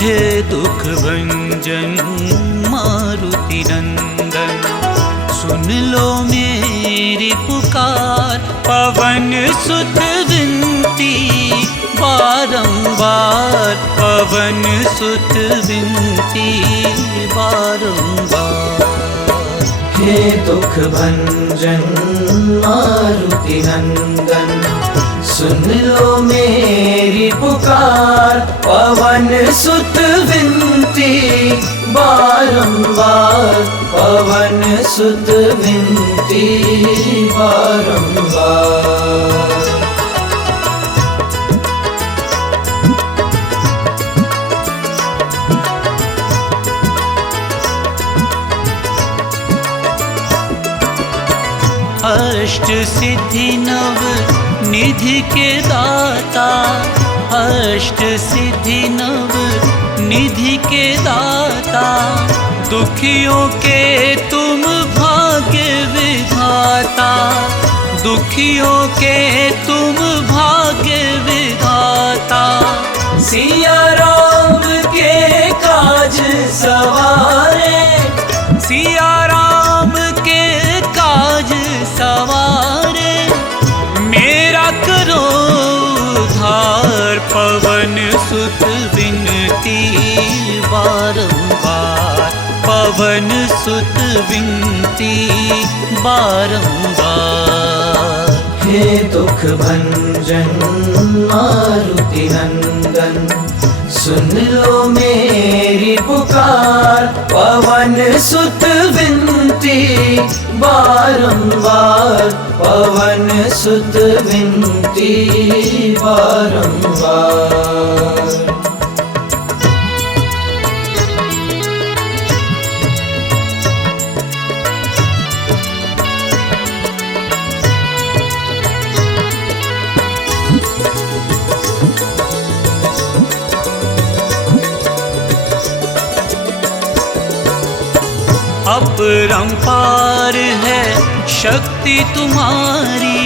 हे दुख भंजन मारुति नंदन, सुन लो मेरी पुकार। पवन सुत विनती बारंबार, पवन सुत विनती बारंबार। हे दुख भंजन मारुति नंदन, सुन लो मेरी पुकार। पवन सुत विनती बारंबार, पवन सुत विनती बारंबार। अष्ट सिद्धि नव निधि के दाता, अष्ट सिद्धि नव निधि के दाता। दुखियों के तुम भाग्य विधाता, दुखियों के तुम भाग्य विधाता। सिया राम के काज सवारे, सिया राम के काज सवारे। मेरा करो उद्धार, पवन सुत विनती बारंबार, पवन सुत विनती बारंबार। हे दुख भंजन मारुति नंदन, सुन लो मेरी पुकार। पवन सुत विनती बारंबार, पवन सुत विनती बारंबार। अपरंपार है शक्ति तुम्हारी,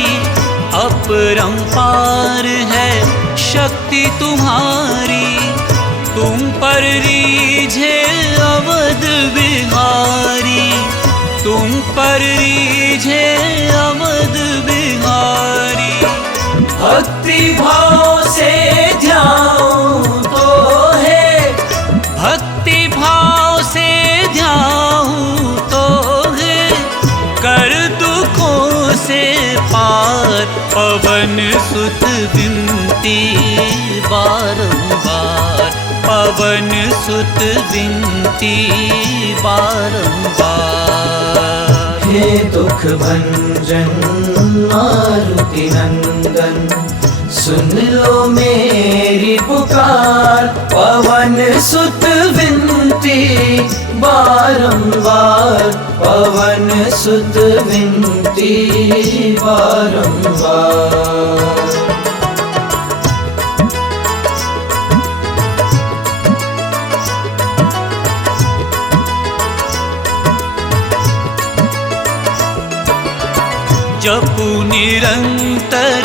अपरंपार है शक्ति तुम्हारी। तुम पर रीझे अवध बिहारी, तुम पर रीझे अवध बिहारी। भक्ति भाव से ध्याऊं तो है, भक्ति भाव से ध्याऊं तो है। कर दुखों से पार, पवन सुत विनती बारंबार, पवन सुत विनती बारंबार। हे दुख भंजन मारुति नंदन, सुन लो मेरी पुकार। पवन सुत विनती बारंबार, पवन सुत विनती बारंबार। जपू निरंतर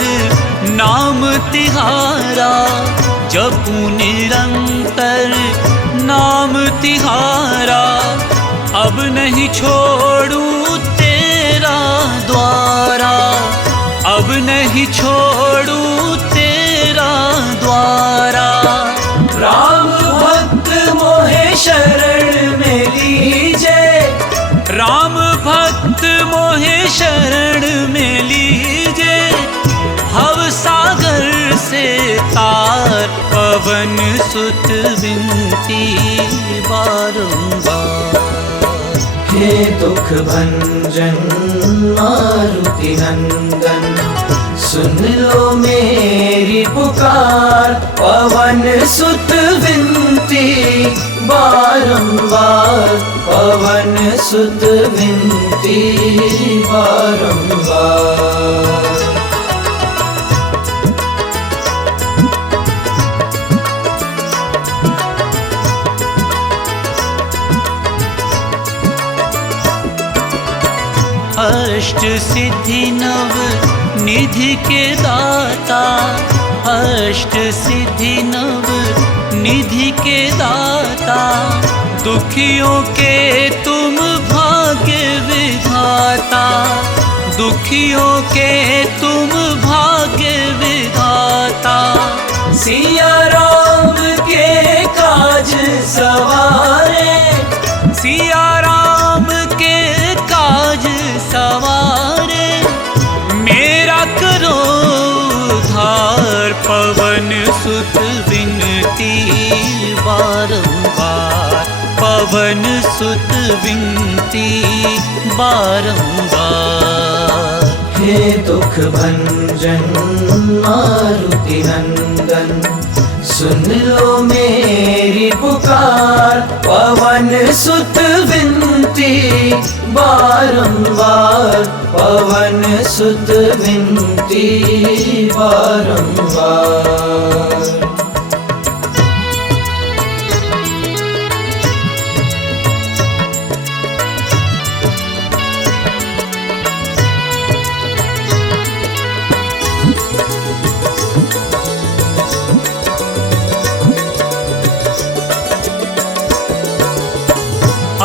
नाम तिहारा, जपू निरंतर नाम तिहारा। अब नहीं छोड़ूं तेरा द्वारा, अब नहीं छोड़ूं तेरा द्वारा। राम भक्त मोहे शरण में लीजे, राम भक्त मोहे शरण में लीजे। भव सागर से तार, पवन सुत विनती बारंबार। हे दुख भंजन मारुति नंदन, सुन लो मेरी पुकार। पवन सुत विनती बारंबार, पवन सुत विनती बारंबार। अष्ट सिद्धि नव निधि के दाता, अष्ट सिद्धि नव निधि के दाता, दुखियों के तुम भाग्य विधाता, दुखियों के तुम भाग्य विधाता। सिया राम के काज सवारे, सिया राम के काज सवारे, मेरा करो उद्धार। पवन सुत विनती बारंबार, पवन सुत विनती बारंबार। हे दुख भंजन मारुति नंदन, सुन लो मेरी पुकार। पवन सुत विनती बारंबार, पवन सुत विनती बारंबार।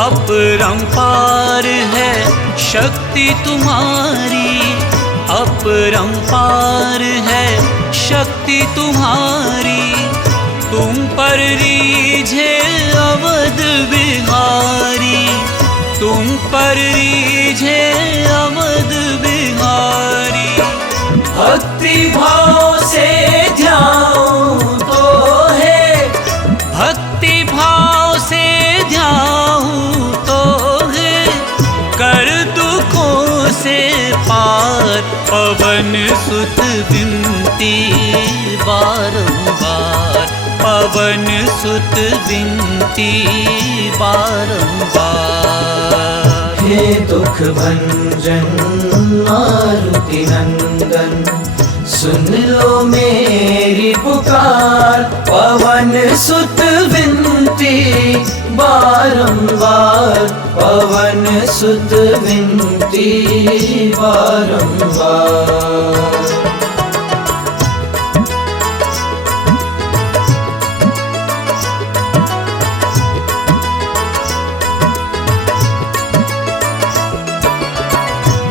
अपरंपार है शक्ति तुम्हारी, अपरंपार है शक्ति तुम्हारी। तुम पर रीझे अवध बिहारी, तुम पर रीझे अवध बिहारी। भक्ति भाव से ध्यान तो है, भक्ति भाव से ध्यान तो है, कर दुखों से पार। पवन सुत विनती बारंबार, पवन सुत विनती बारंबार। हे दुख भंजन मारुति नंदन, सुन लो मेरी पुकार। पवन सुत विनती बारंबार, पवन सुत विनती बारंबार।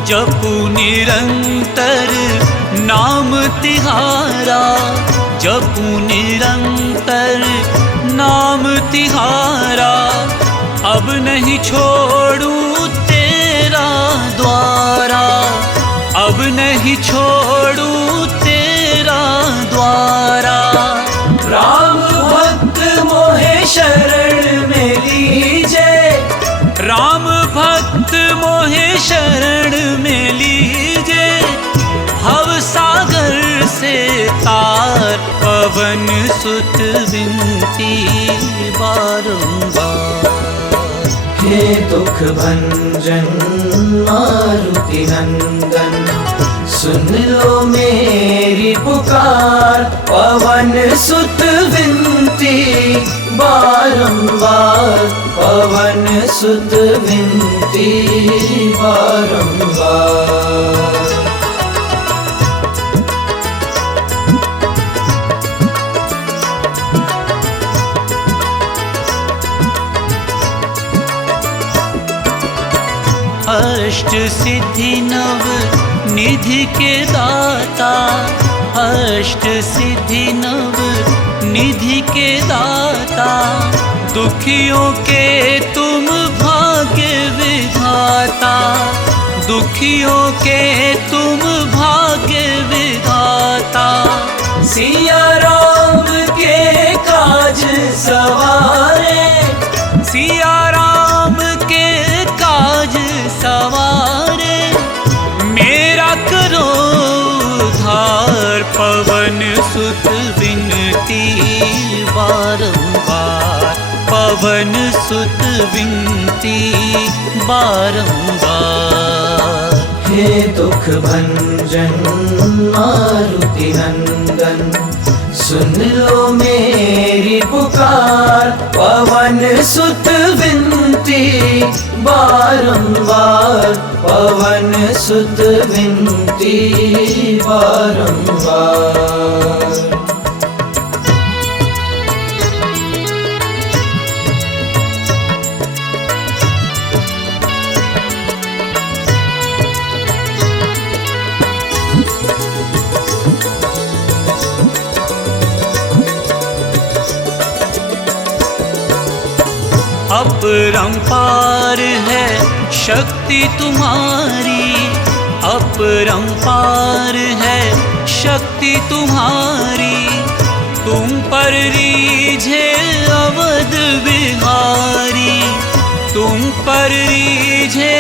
जपू निरंतर नाम तिहारा, जपू निरंतर नाम तिहारा। अब नहीं छोड़ू तेरा द्वारा, अब नहीं छोड़ू तेरा द्वारा। राम भक्त मोहे शरण में लीजे, राम भक्त मोहे शरण में लीजे। भव सागर से तार, पवन सुत विनती बारंबार। हे दुख भंजन मारुति नंदन, सुन लो मेरी पुकार। पवन सुत विनती बारंबार, पवन सुत विनती बारंबार। अष्ट सिद्धि नव निधि के दाता, अष्ट सिद्धि नव निधि के दाता। दुखियों के तुम भाग्य विधाता, दुखियों के तुम भाग्य विधाता। सिया राम के काज सवारे, सिया राम के काज सवारे, मेरा करो उद्धार। पवन सुत विनती बारंबार, पवन सुत विनती बारंबार। हे दुख भंजन मारुति नंदन, सुन लो मेरी पुकार। पवन सुत विनती बारंबार, पवन सुत विनती बारंबार। अपरंपार है शक्ति तुम्हारी, अपरंपार है शक्ति तुम्हारी। तुम पर रीझे अवध बिहारी, तुम पर रीझे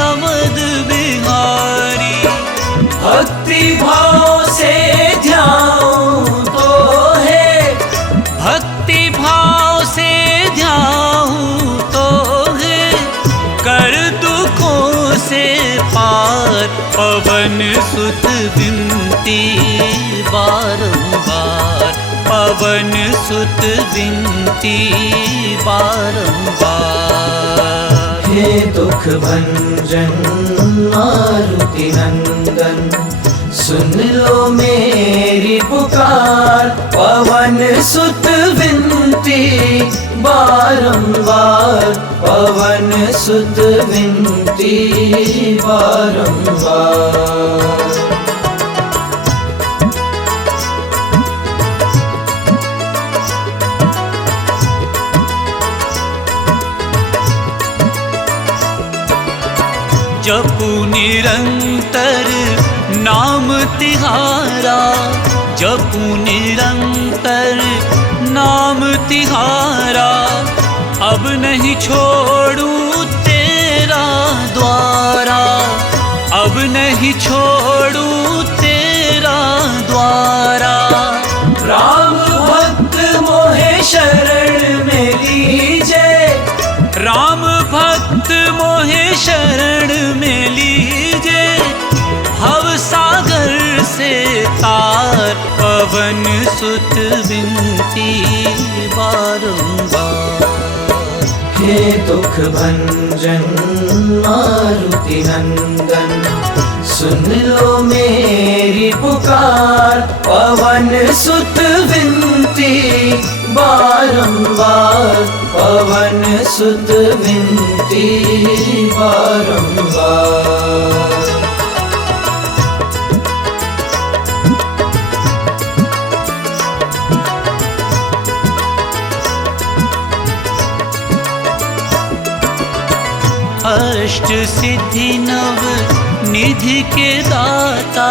अवध बिहारी। भक्ति भाव से ध्याऊं तो है, भक्ति भाव से ध्याऊं तो है, कर दुखों से पार। पवन सुत विनती बारंबार, पवन सुत विनती बारंबार। हे दुख भंजन मारुति नंदन, सुन लो मेरी पुकार। पवन सुत विनती बारंबार, पवन सुत विनती बारंबार। जपू निरंतर नाम तिहारा, जपू निरंतर नाम तिहारा। अब नहीं छोड़ूं तेरा द्वारा, अब नहीं छोड़ूं तेरा द्वारा। राम भक्त मोहे शरण में लीजे, राम भक्त मोहे शरण में लीजे। भव सागर से तार, पवन सुत विनती बारंबार। हे दुख भंजन मारुति नंदन, सुन लो मेरी पुकार। पवन सुत विनती बारंबार, पवन सुत विनती बारंबार। अष्ट सिद्धि नव निधि के दाता,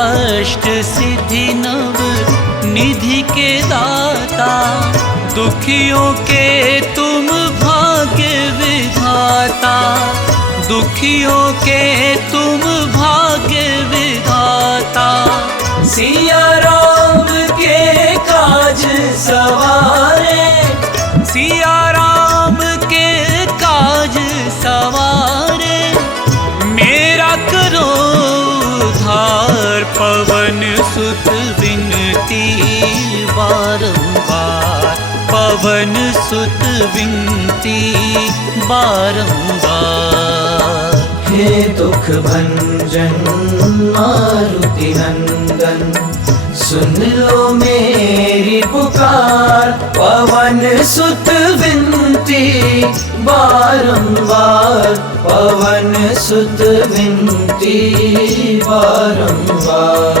अष्ट सिद्धि नव निधि के दाता। दुखियों के तुम भाग्य विधाता, दुखियों के तुम भाग्य विधाता। सिया राम के काज सवारे, सिया राम के काज सवारे। मेरा करो उद्धार, पवन सुत विनती बारंबार, पवन सुत विनती बारंबार। हे दुख भंजन मारुति नंदन, सुन लो मेरी पुकार। पवन सुत विनती बारंबार, पवन सुत विनती बारंबार।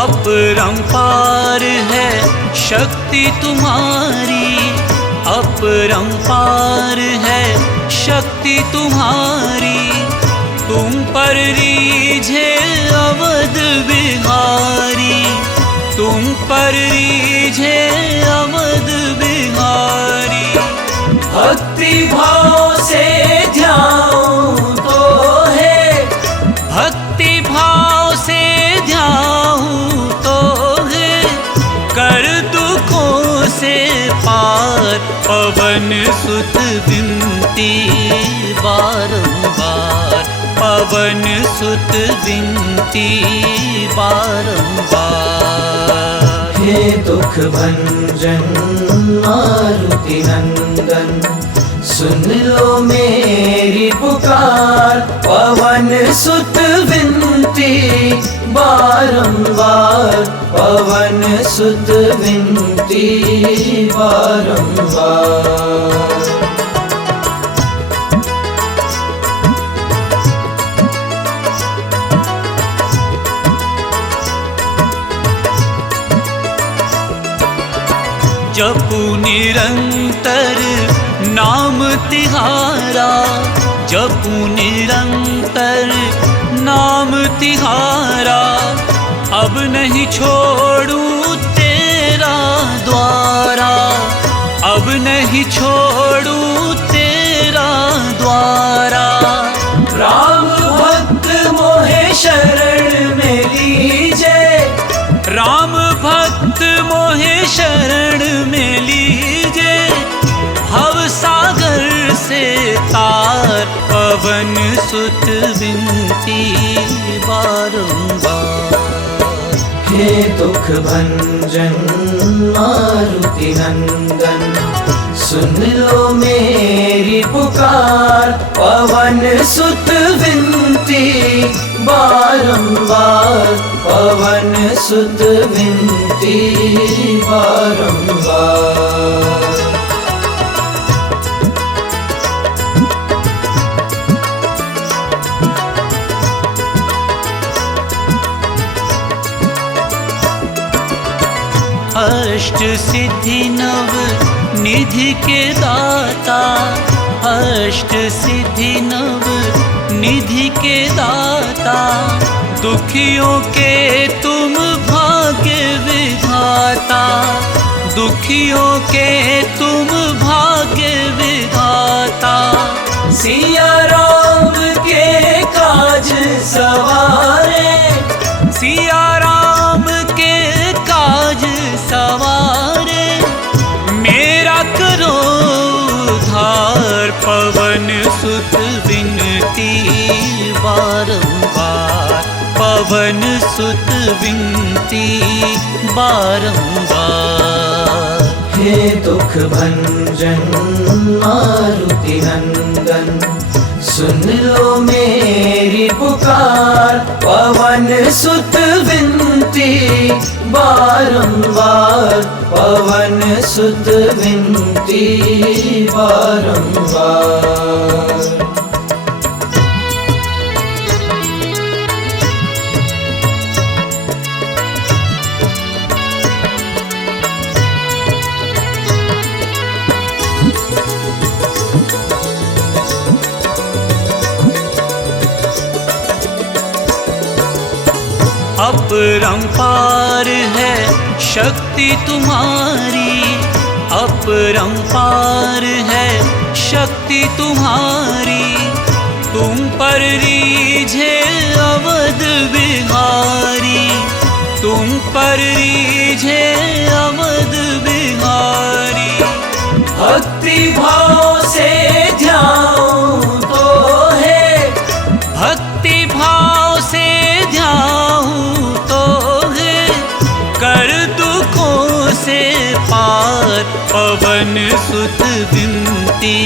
अपरंपार है शक्ति तुम्हारी, अपरंपार है शक्ति तुम्हारी। तुम पर रीझे अवध बिहारी, तुम पर रीझे अवध बिहारी। भक्ति भाव से ध्याऊं तो है, भक्ति भाव से ध्याऊं तो है, कर दुखों से पार। पवन सुत विनती बारंबार, पवन सुत विनती बारंबार। हे दुख भंजन मारुति नंदन, सुन लो मेरी पुकार। पवन सुत विनती बारंबार, पवन पवन सुत विनती बारंबार। जपू निरंतर नाम तिहारा, जपू निरंतर नाम तिहारा, अब नहीं छोड़ू तेरा द्वारा, अब नहीं छोड़ू तेरा द्वारा। राम भक्त मोहे शरण में लीजे, राम भक्त मोहे शरण में लीजे, भव सागर से तार पवन सुत विनती बारंबार। हे दुख भंजन मारुति नंदन, सुन लो मेरी पुकार, पवन सुत विनती बारंबार, पवन सुत विनती बारंबार। अष्ट सिद्धि नव निधि के दाता, अष्ट सिद्धि नव निधि के दाता, दुखियों के तुम भाग्य विधाता, दुखियों के तुम भाग्य विधाता। सिया राम के काज सवारे, सिया राम के काज सवारे, मेरा करो उद्धार, पवन सुत विनती बारंबार, पवन सुत विनती बारंबार। हे दुख भंजन मारुति नंदन, सुन लो मेरी पुकार, पवन सुत विनती बारंबार, पवन सुत विनती बारंबार। अपरंपार है शक्ति तुम्हारी, अपरंपार है शक्ति तुम्हारी, तुम पर रीझे अवध बिहारी, तुम पर रीझे अवध बिहारी। भक्ति भाव से ध्याऊं तो है, भक्ति भाव से ध्याऊं तो है, कर दुखों से पार, पवन सुत विनती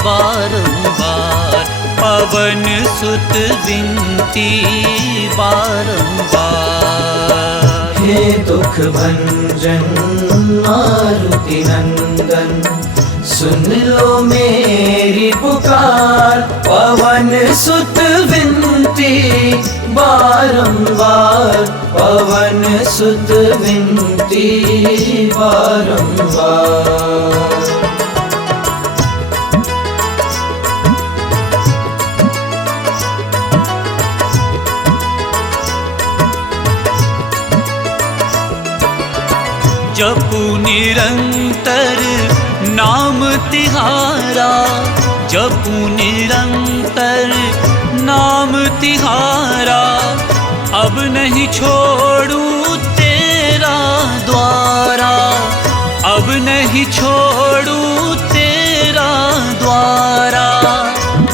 बारंबार, पवन सुत विनती बारंबार। हे दुख भंजन मारुति नंदन, सुन लो मेरी पुकार, पवन सुत विनती बारंबार, पवन सुत विनती बारंबार। जपू निरंतर नाम तिहारा, जपू निरंतर नाम तिहारा, अब नहीं छोड़ू तेरा द्वारा, अब नहीं छोड़ू तेरा द्वारा।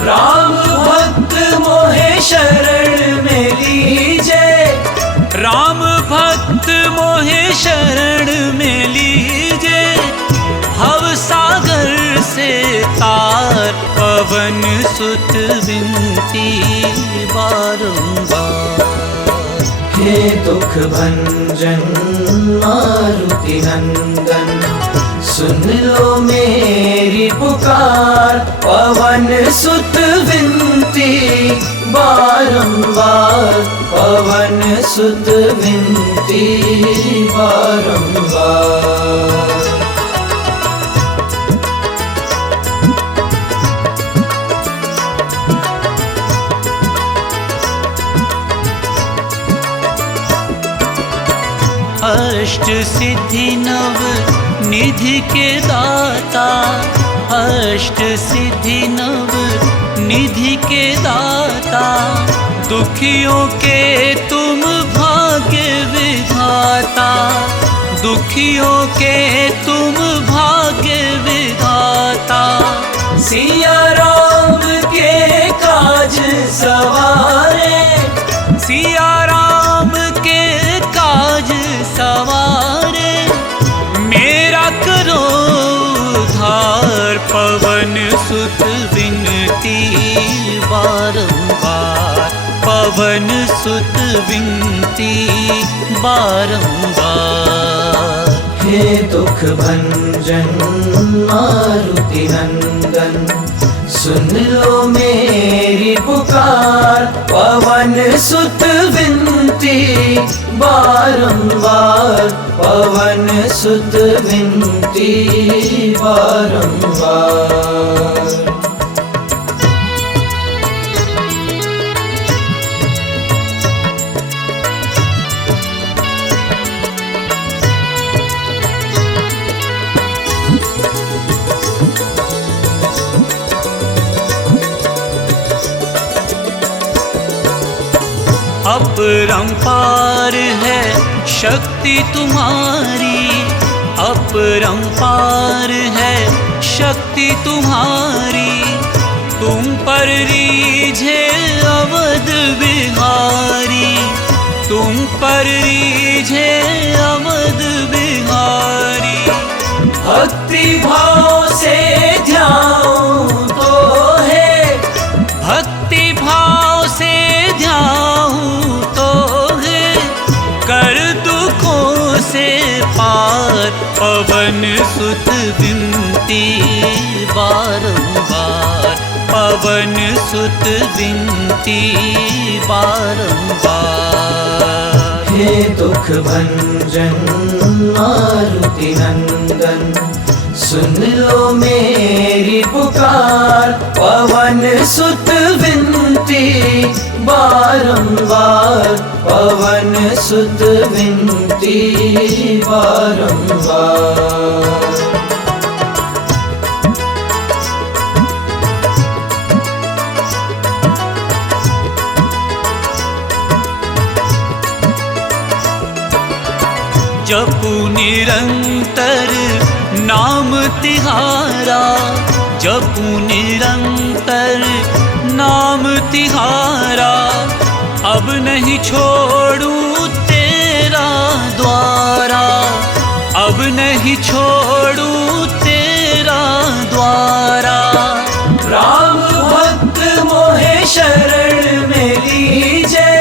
राम भक्त मोहे शरण में लीजे, राम भक्त मोहे शरण में लीजे, भव सागर से तार, पवन सुत विनती बारंबार। हे दुख भंजन मारुति नंदन, सुन लो मेरी पुकार। पवन सुत विनती बारंबार, पवन सुत विनती बारंबार। अष्ट सिद्धि नव निधि के दाता, अष्ट सिद्धि नव निधि के दाता, दुखियों के तुम भाग्य विधाता, दुखियों के तुम भाग्य विधाता। सिया राम के काज सवारे, सिया राम के काज सवारे, मेरा करो उद्धार। पवन सुत विनती बारंबार, पवन सुत विनती बारंबार। हे दुख भंजन मारुति नंदन, सुन लो मेरी पुकार। पवन सुत विनती बारंबार, पवन सुत विनती बारंबार। अपरंपार है शक्ति तुम्हारी, अपरंपार है शक्ति तुम्हारी। तुम पर रीझे अवध बिहारी, तुम पर रीझे अवध बिहारी। भक्ति भाव से ध्यान तो है, भक्ति भाव से ध्यान तो है, कर दुखों से पार। पवन सुत विनती बारंबार, पवन सुत विनती बारंबार। हे दुख भंजन मारुति नंदन, सुन लो मेरी पुकार। पवन सुत विनती बारंबार, पवन सुत विनती बारंबार। जपू निरंतर नाम तिहारा, जपू निरंतर नाम तिहारा। अब नहीं छोड़ूं तेरा द्वारा, अब नहीं छोड़ूं तेरा द्वारा। राम भक्त मोहे शरण में लीजे,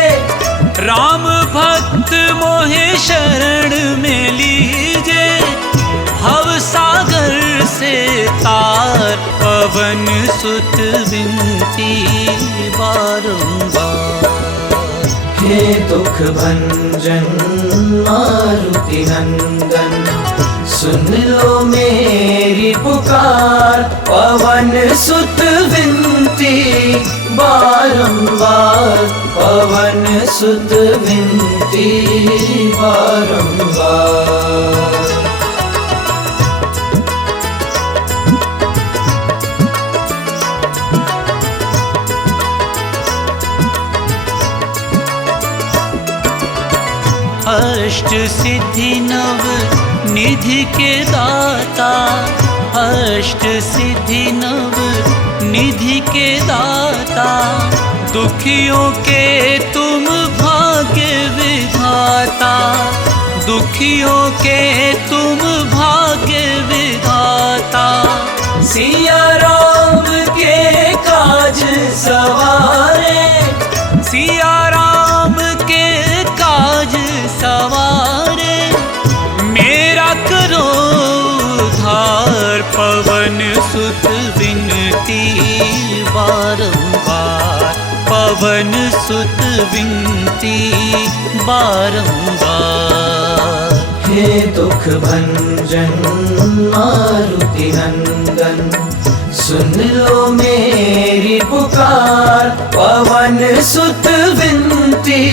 राम भक्त मोहे शरण में लीजे। भव सागर से तार, पवन सुत विनती बारंबार। हे दुख भंजन मारुति नंदन, सुन लो मेरी पुकार। पवन सुत विनती बारंबार, पवन सुत विनती बारंबार। अष्ट सिद्धि नव निधि के दाता, अष्ट सिद्धि नव निधि के दाता। दुखियों के तुम भाग्य विधाता, दुखियों के तुम भाग्य विधाता। सिया राम के काज सवारे, सिया राम के काज पवन सुत विनती बारंबार। हे दुख भंजन मारुति नंदन, सुन लो मेरी पुकार। पवन सुत विनती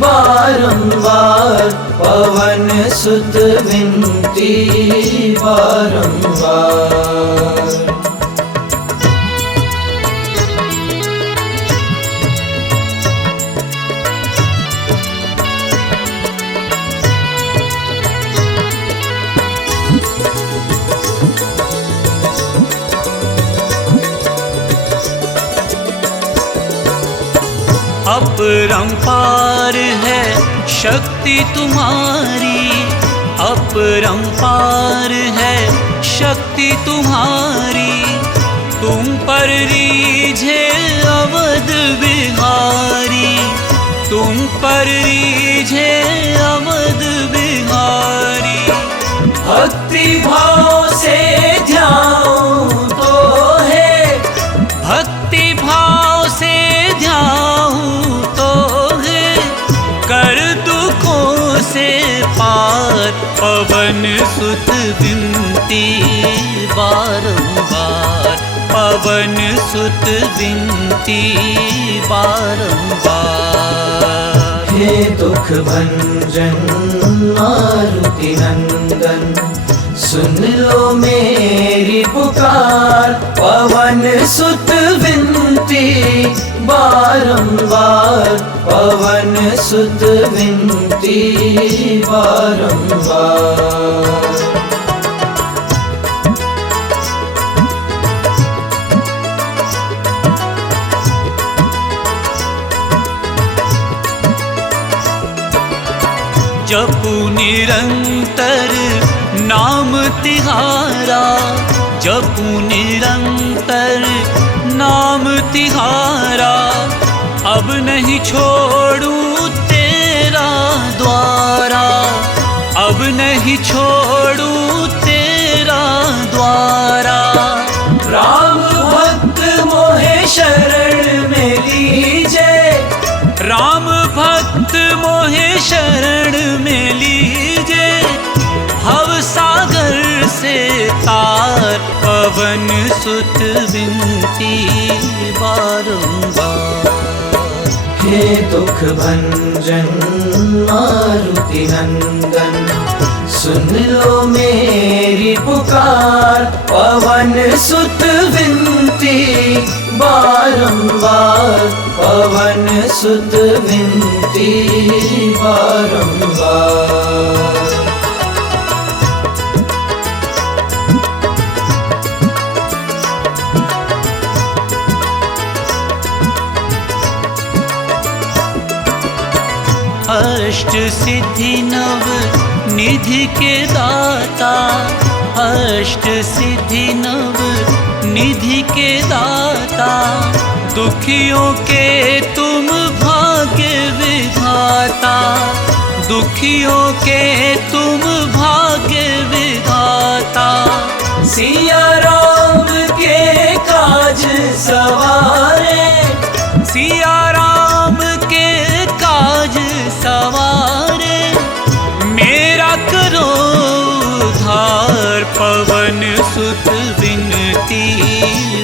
बारंबार, पवन सुत विनती बारंबार। अपरंपार है शक्ति तुम्हारी, अपरंपार है शक्ति तुम्हारी। तुम पर रीझे अवध बिहारी, तुम पर रीझे अवध बिहारी। भक्ति भाव से ध्याऊं तो है, भक्ति भाव से ध्याऊं तो है, कर दुखों से पार। पवन सुत विनती बारंबार, पवन सुत विनती बारंबार। हे दुख भंजन मारुति नंदन, सुन लो मेरी पुकार। पवन सुत विनती बारंबार, पवन सुत विनती बारंबार। जपू निरंतर नाम तिहारा, जपू निरंतर नाम तिहारा। अब नहीं छोड़ूं तेरा द्वारा, अब नहीं छोड़ूं तेरा द्वारा। राम भक्त मोहे शरण में लीजे, राम भक्त मोहे शरण में लीजे। भव सागर से तार, पवन सुत विनती बारंबार। हे दुख भंजन मारुति नंदन, सुन लो मेरी पुकार। पवन सुत विनती बारंबार, पवन सुत विनती बारंबार। अष्ट सिद्धि नव निधि के दाता, अष्ट सिद्धि नव निधि के दाता। दुखियों के तुम भाग्य विधाता, दुखियों के तुम भाग्य विधाता। सिया राम के काज सवारे, सिया राम के काज सवारे। मेरा करो उद्धार, पवन सुत विनती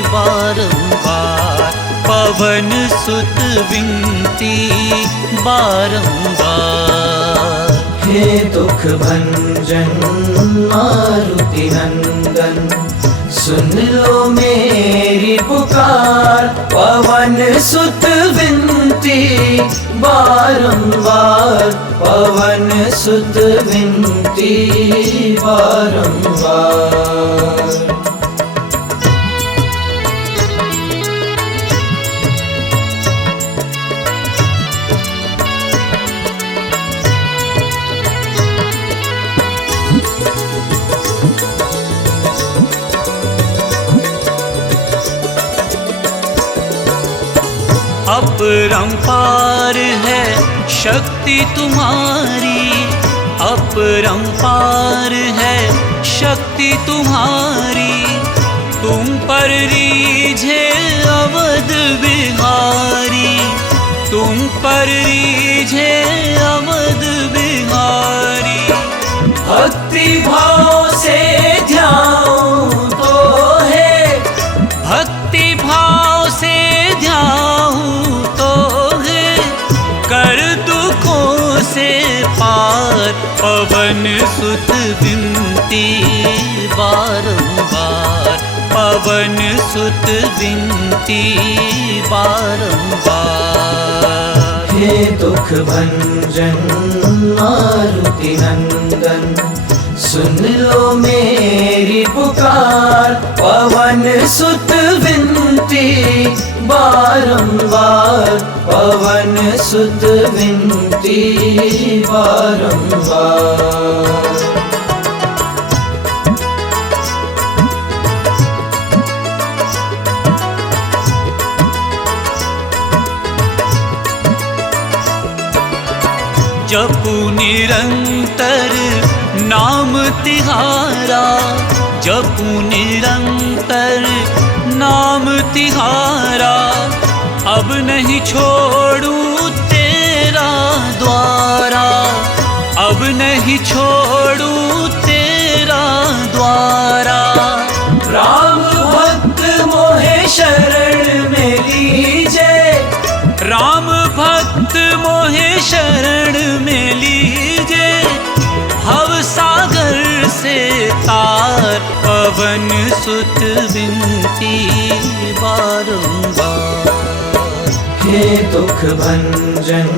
बारंबार, पवन सुत विनती बारंबार। हे दुख भंजन मारुति नंदन, सुन लो मेरी पुकार। पवन सुत विनती बारंबार, पवन सुत विनती बारंबार। अपरंपार है शक्ति तुम्हारी, अपरंपार है शक्ति तुम्हारी। तुम पर रीझे अवध बिहारी, तुम पर रीझे अवध बिहारी। भक्ति भाव से ध्याऊं तो है, भक्ति भाव से ध्याऊं तो है, कर दुखों से पार पवन सुत विनती बारंबार, पवन सुत विनती बारंबार। हे दुख भंजन मारुति नंदन, सुन लो मेरी पुकार, पवन सुत विनती बारंबार, पवन सुत विनती बारंबार। जपू निरंतर नाम तिहारा, जपू निरंतर नाम तिहारा, अब नहीं छोड़ूं तेरा द्वारा, अब नहीं छोड़ूं तेरा द्वारा। राम भक्त मोहे शरण में लीजे, राम भक्त मोहे शरण में लीजे, भव सागर से तार पवन सुत विनती बारंबार। हे दुख भंजन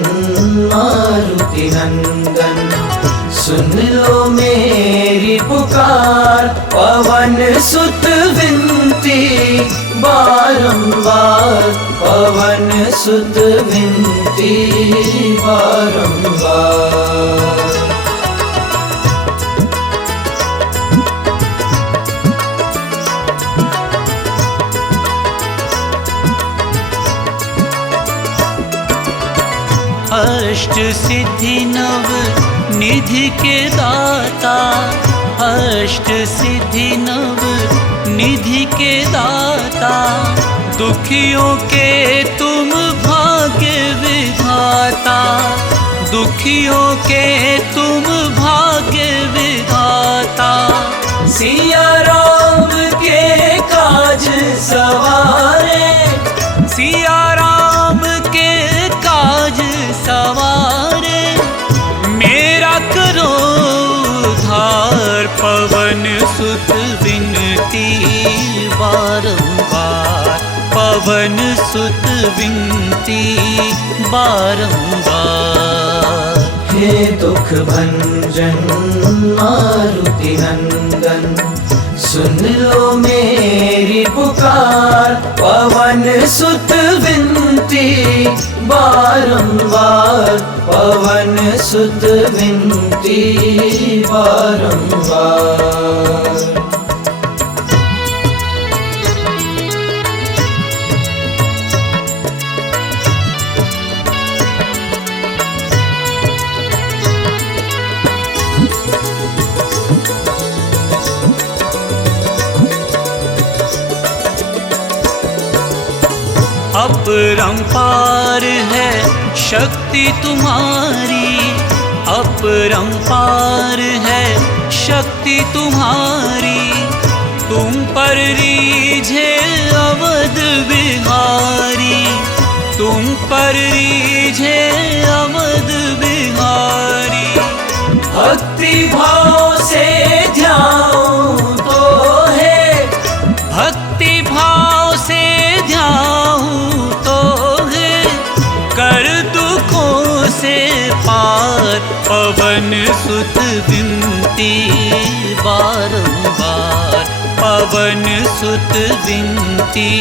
मारुति नंदन, सुन लो मेरी पुकार, पवन सुत विनती बारंबार, पवन सुत विनती बारंबार। अष्ट सिद्धि नव निधि के दाता, अष्ट सिद्धि नव निधि के दाता, दुखियों के तुम भाग्य विधाता, दुखियों के तुम भाग्य विधाता। सिया राम के काज सवारे, सिया राम के काज सवारे, मेरा करो उद्धार पवन सुत विनती बारंबार, पवन सुत विनती बारंबार। हे दुख भंजन मारुति नंदन, सुन लो मेरी पुकार, पवन सुत विनती बारंबार, पवन सुत विनती बारंबार। अपरंपार है शक्ति तुम्हारी, अपरंपार है शक्ति तुम्हारी, तुम पर रीझे अवध बिहारी, तुम पर रीझे अवध बिहारी। भक्ति भाव से ध्याऊं तो है, भक्ति भाव से ध्याऊं तो है, कर दुखों से पार पवन सुत विनती बारंबार, पवन सुत विनती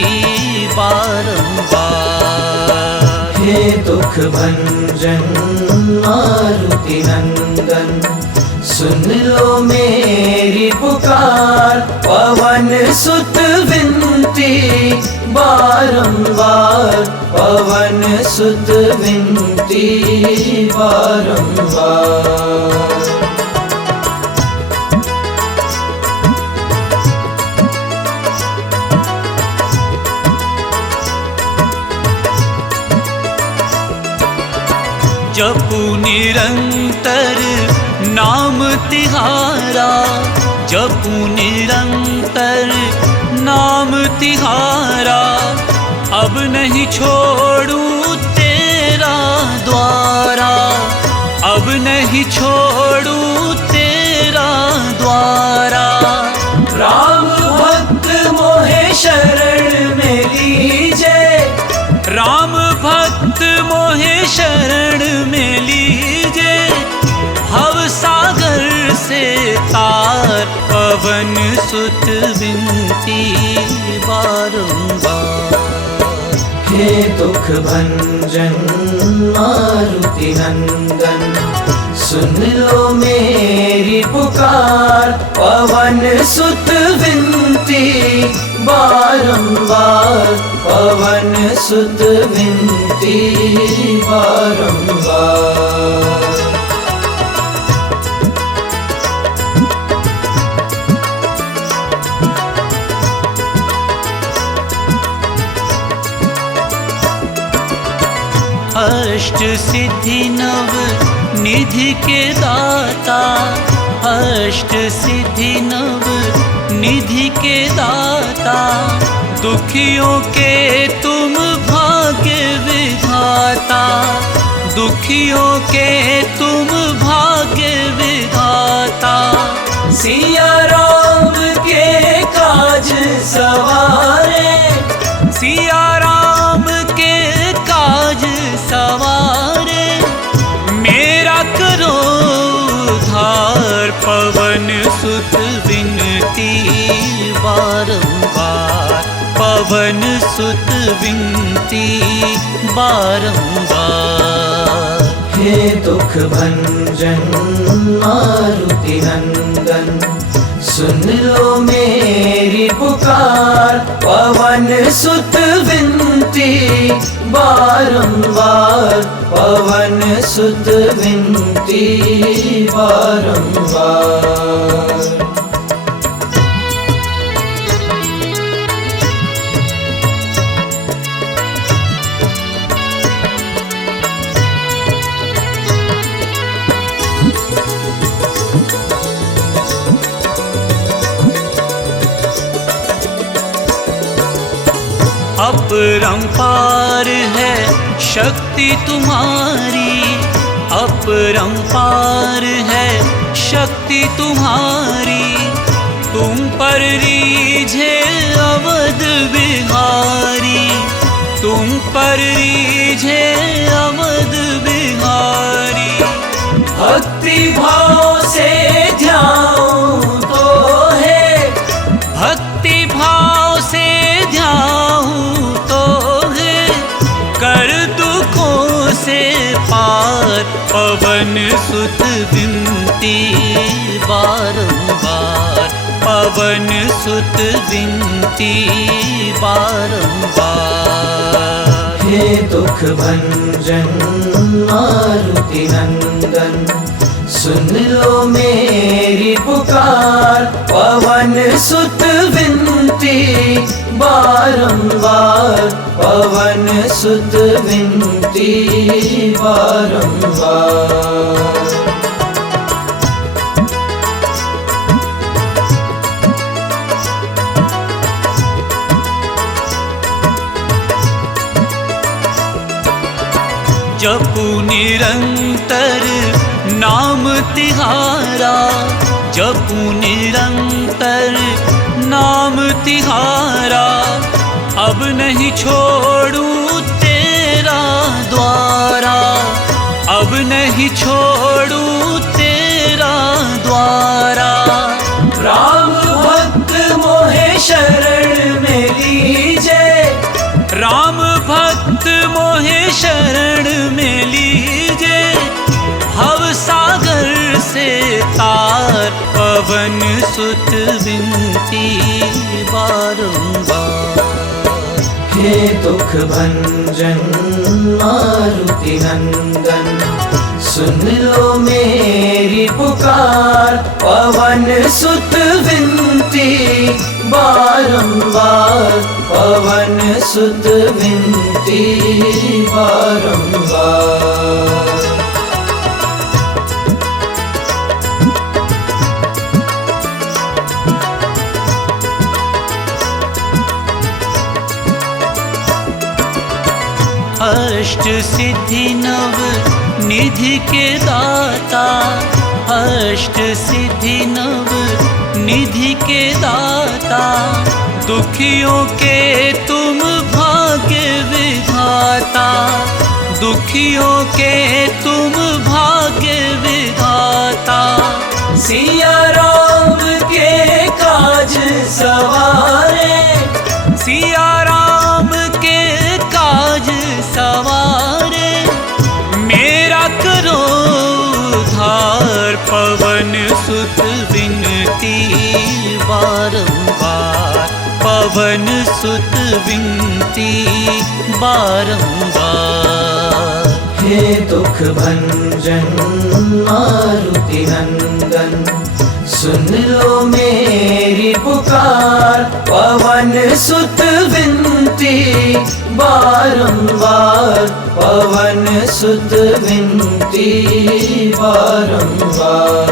बारंबार। हे दुख भंजन मारुति नंदन, सुन लो मेरी पुकार, पवन सुत विनती बारंबार, पवन सुत विनती बारंबार। जपू निरंतर नाम तिहारा, जपू निरंतर नाम तिहारा। अब नहीं छोड़ू तेरा द्वारा, अब नहीं छोड़ू तेरा द्वारा। राम भक्त मोहे शरण में लीजे, राम भक्त मोहे शरण में लीजे। भव सागर से तार पवन सुत विनती बारंबार। हे दुख भंजन मारुति नंदन, सुन लो मेरी पुकार। पवन सुत विनती बारंबार, पवन सुत विनती बारंबार। अष्ट सिद्धि नव निधि के दाता, अष्ट सिद्धि नव निधि के दाता। दुखियों के तुम भाग्य विधाता, दुखियों के तुम भाग्य विधाता। सिया राम के काज सवारे, सिया राम के काज सवारे। मेरा करो उद्धार, पवन सुत विनती बारंबार, पवन सुत विनती बारंबार। हे दुख भंजन मारुति नंदन, सुन लो मेरी पुकार। पवन सुत विनती बारंबार, पवन सुत विनती बारंबार। अपरंपार है शक्ति तुम्हारी, अपरंपार है शक्ति तुम्हारी। तुम पर रीझे अवध बिहारी, तुम पर रीझे अवध बिहारी। भक्ति भाव से ध्याऊं तो है, भक्ति भाव से ध्याऊं तो है। कर दुखों से पार, पवन सुत विनती बारंबार, पवन सुत विनती बारंबार। हे दुख भंजन मारुति नंदन, सुन लो मेरी पुकार। पवन सुत विनती बारंबार, पवन सुत विनती बारंबार। जपू निरंतर नाम तिहारा, जपू निरंतर नाम तिहारा। अब नहीं छोड़ू तेरा द्वारा, अब नहीं छोड़ू तेरा द्वारा। राम भक्त मोहे शरण में लीजे, राम भक्त मोहे शरण में लीजे। भव सागर से तार, पवन सुत विनती बारंबार। हे दुख भंजन मारुति नंदन, सुन लो मेरी पुकार। पवन सुत विनती बारंबार, पवन सुत विनती बारंबार। अष्ट सिद्धि नव निधि के दाता, अष्ट सिद्धि नव निधि के दाता, दुखियों के तुम भाग्य विधाता, दुखियों के तुम भाग्य विधाता। सिया राम के काज सवारे, सिया राम के काज सवारे, मेरा करो उद्धार। पवन सुत विनती बारंबार, पवन सुत विनती बारंबार। हे दुख भंजन मारुति नंदन, सुन लो मेरी पुकार। पवन सुत विनती बारंबार, पवन सुत विनती बारंबार।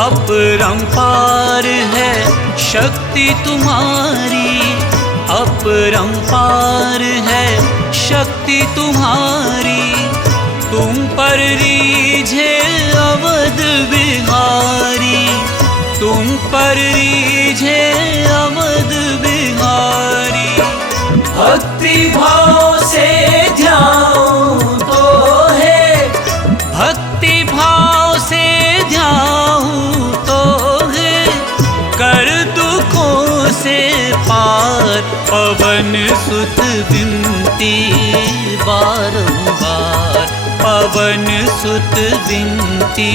अपरंपार है शक्ति तुम्हारी, अपरंपार है शक्ति तुम्हारी। तुम पर रीझे अवध बिहारी, तुम पर रीझे अवध बिहारी। भक्ति भाव से ध्याऊं तो है, भक्ति भाव से ध्याऊं तो है, कर दुखों से पार। पवन सुत विनती बारंबार, पवन सुत विनती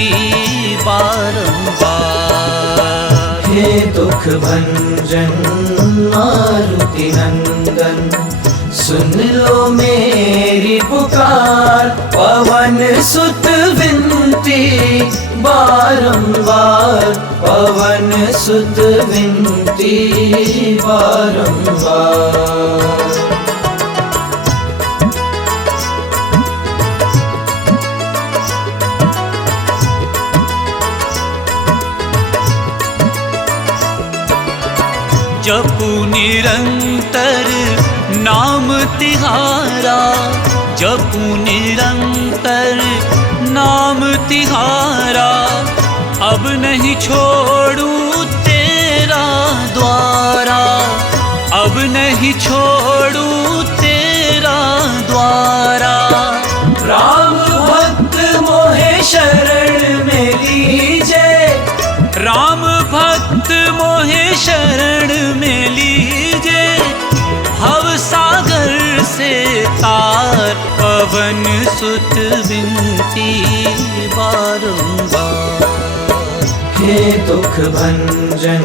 बारंबार। हे दुख भंजन मारुति नंदन, सुन लो मेरी पुकार। पवन सुत विनती बारंबार, पवन सुत विनती बारंबार। जपू निरंतर नाम तिहारा, जपू निरंतर नाम तिहारा। अब नहीं छोड़ूं तेरा द्वारा, अब नहीं छोड़ूं तेरा द्वारा। राम भक्त मोहे शरण में लीजे, राम भक्त मोहे शरण में लीजे। भव सागर से तार, पवन सुत विनती बारंबार। हे दुख भंजन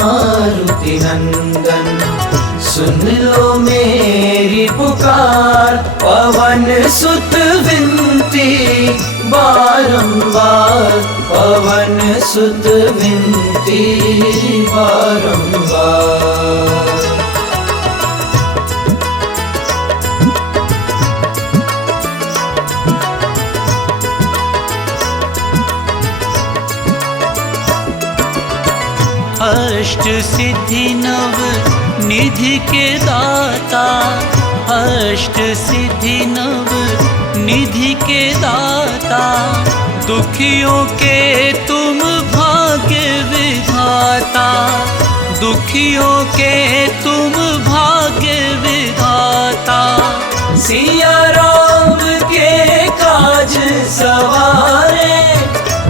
मारुति नंदन, सुन लो मेरी पुकार। पवन सुत विनती बारंबार, पवन सुत विनती बारंबार। अष्ट सिद्धि नव निधि के दाता, अष्ट सिद्धि नव निधि के दाता। दुखियों के तुम भाग्य विधाता, दुखियों के तुम भाग्य विधाता। सिया राम के काज सवारे,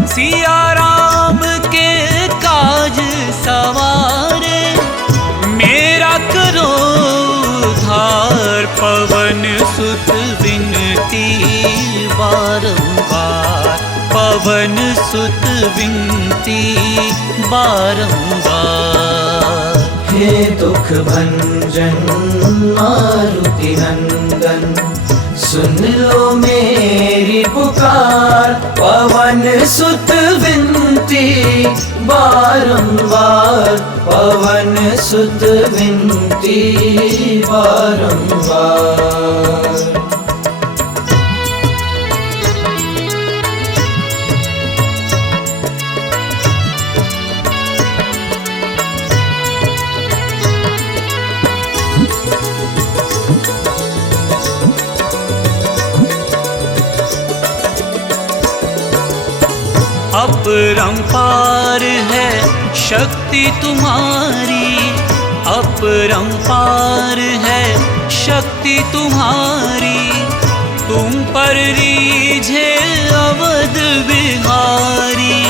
सिया राम के काज सवारे, मेरा करो उद्धार। पवन सुत विनती बारंबार, पवन सुत विनती बारंबार। हे दुख भंजन मारुति नंदन, सुन लो मेरी पुकार। पवन सुत विनती बारंबार, पवन सुत विनती बारंबार। अपरंपार है शक्ति तुम्हारी, अपरंपार है शक्ति तुम्हारी। तुम पर रीझे अवध बिहारी,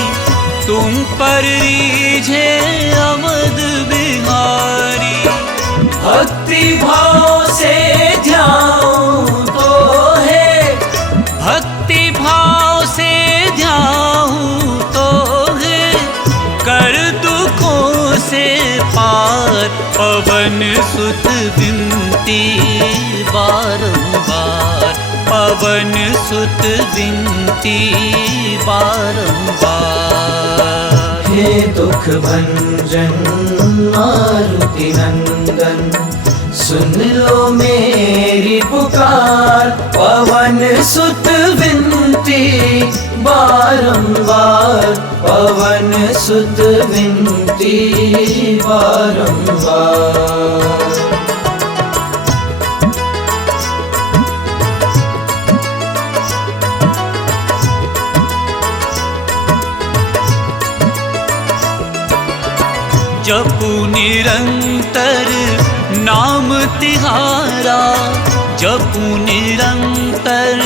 तुम पर रीझे अवध बिहारी। भक्ति भाव से ध्याऊं तो है, भक्ति भाव से ध्याऊं तो है, कर दुखों से पार। पवन सुत विनती बारंबार, पवन सुत विनती बारंबार। हे दुख भंजन मारुति नंदन, सुन लो मेरी पुकार। पवन सुत विनती बारंबार, पवन सुत विनती बारंबार। जपू निरंतर नाम तिहारा, जपू निरंतर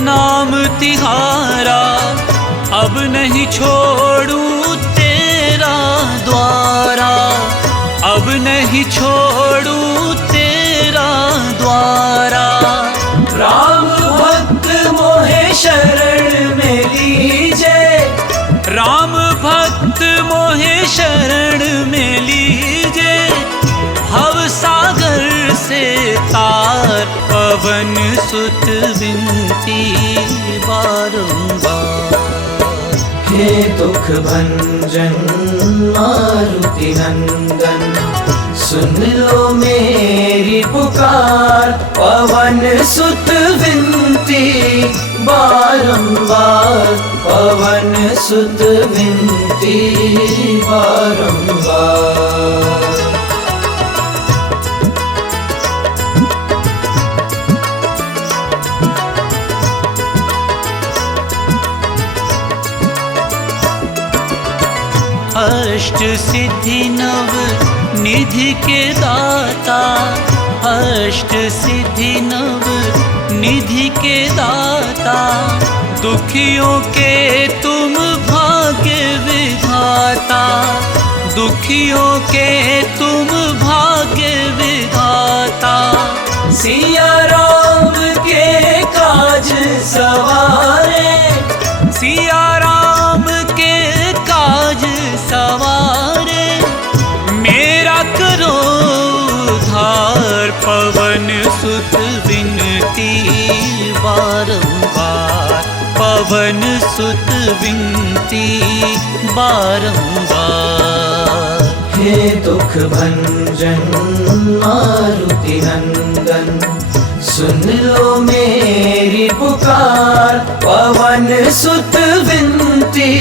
नाम तिहारा। अब नहीं छोड़ूं तेरा द्वारा, अब नहीं छोड़ूं तेरा द्वारा। राम भक्त मोहे शरण में लीजे, राम भक्त मोहे शरण में लीजे। भव सागर से तार, पवन सुत विनती बारंबार। हे दुख भंजन मारुति नंदन, सुन लो मेरी पुकार। पवन सुत विनती बारंबार, पवन सुत विनती बारंबार। अष्ट सिद्धि नव निधि के दाता, अष्ट सिद्धि नव निधि के दाता। दुखियों के तुम भाग्य विधाता, दुखियों के तुम भाग्य विधाता। सिया राम के काज सवारे, सिया राम के काज सवारे। मेरा करो उद्धार, पवन सुत विनती बारंबार, पवन सुत विनती बारंबार। हे दुख भंजन मारुति नंदन, सुन लो मेरी पुकार। पवन सुत विनती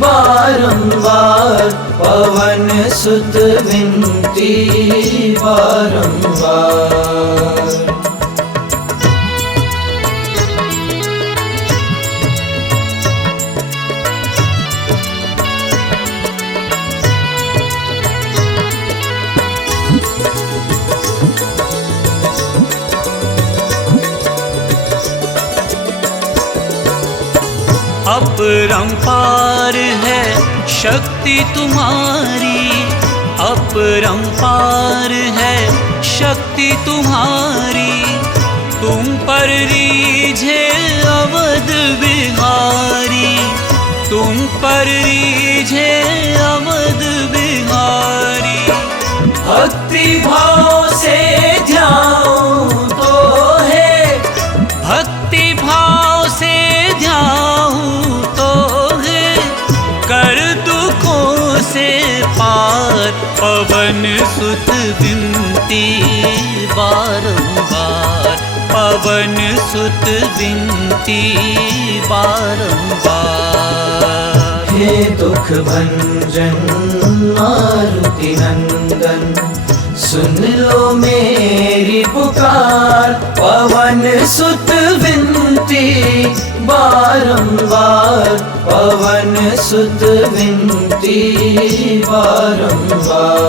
बारंबार, पवन सुत विनती बारंबार। अपरंपार है शक्ति तुम्हारी, अपरंपार है शक्ति तुम्हारी। तुम पर रीझे अवध बिहारी, तुम पर रीझे अवध बिहारी। भक्ति भाव से ध्याऊं तो है, भक्ति भाव से ध्याऊं तो है, कर दुखों सुत विनती बारंबार, पवन सुत विनती बारंबार। हे दुख भंजन मारुति नंदन, सुन लो मेरी पुकार, पवन सुत विनती बारंबार, पवन सुत विनती बारंबार।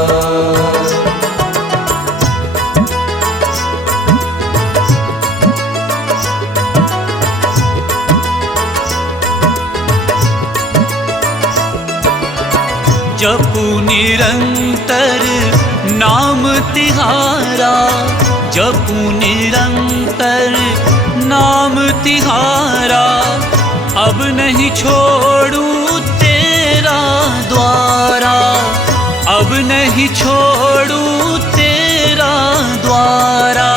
जपू निरंतर नाम तिहारा, जपू निरंतर नाम तिहारा, अब नहीं छोड़ू तेरा द्वारा, अब नहीं छोड़ू तेरा द्वारा।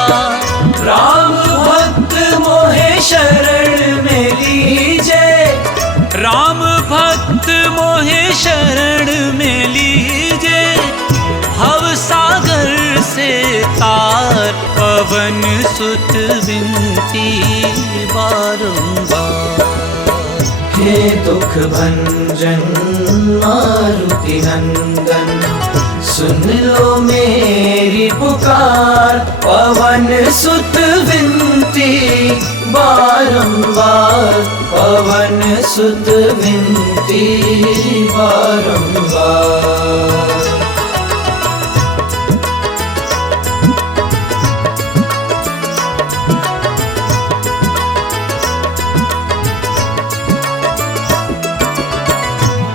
राम भक्त मोहे शरण में लीजे, राम भक्त मोहे शरण में लीजे, भव सागर से तार, पवन सुत विनती बारंबार। हे दुख भंजन मारुति नंदन, सुन लो मेरी पुकार, पवन सुत विनती बारंबार, पवन सुत विनती बारंबार।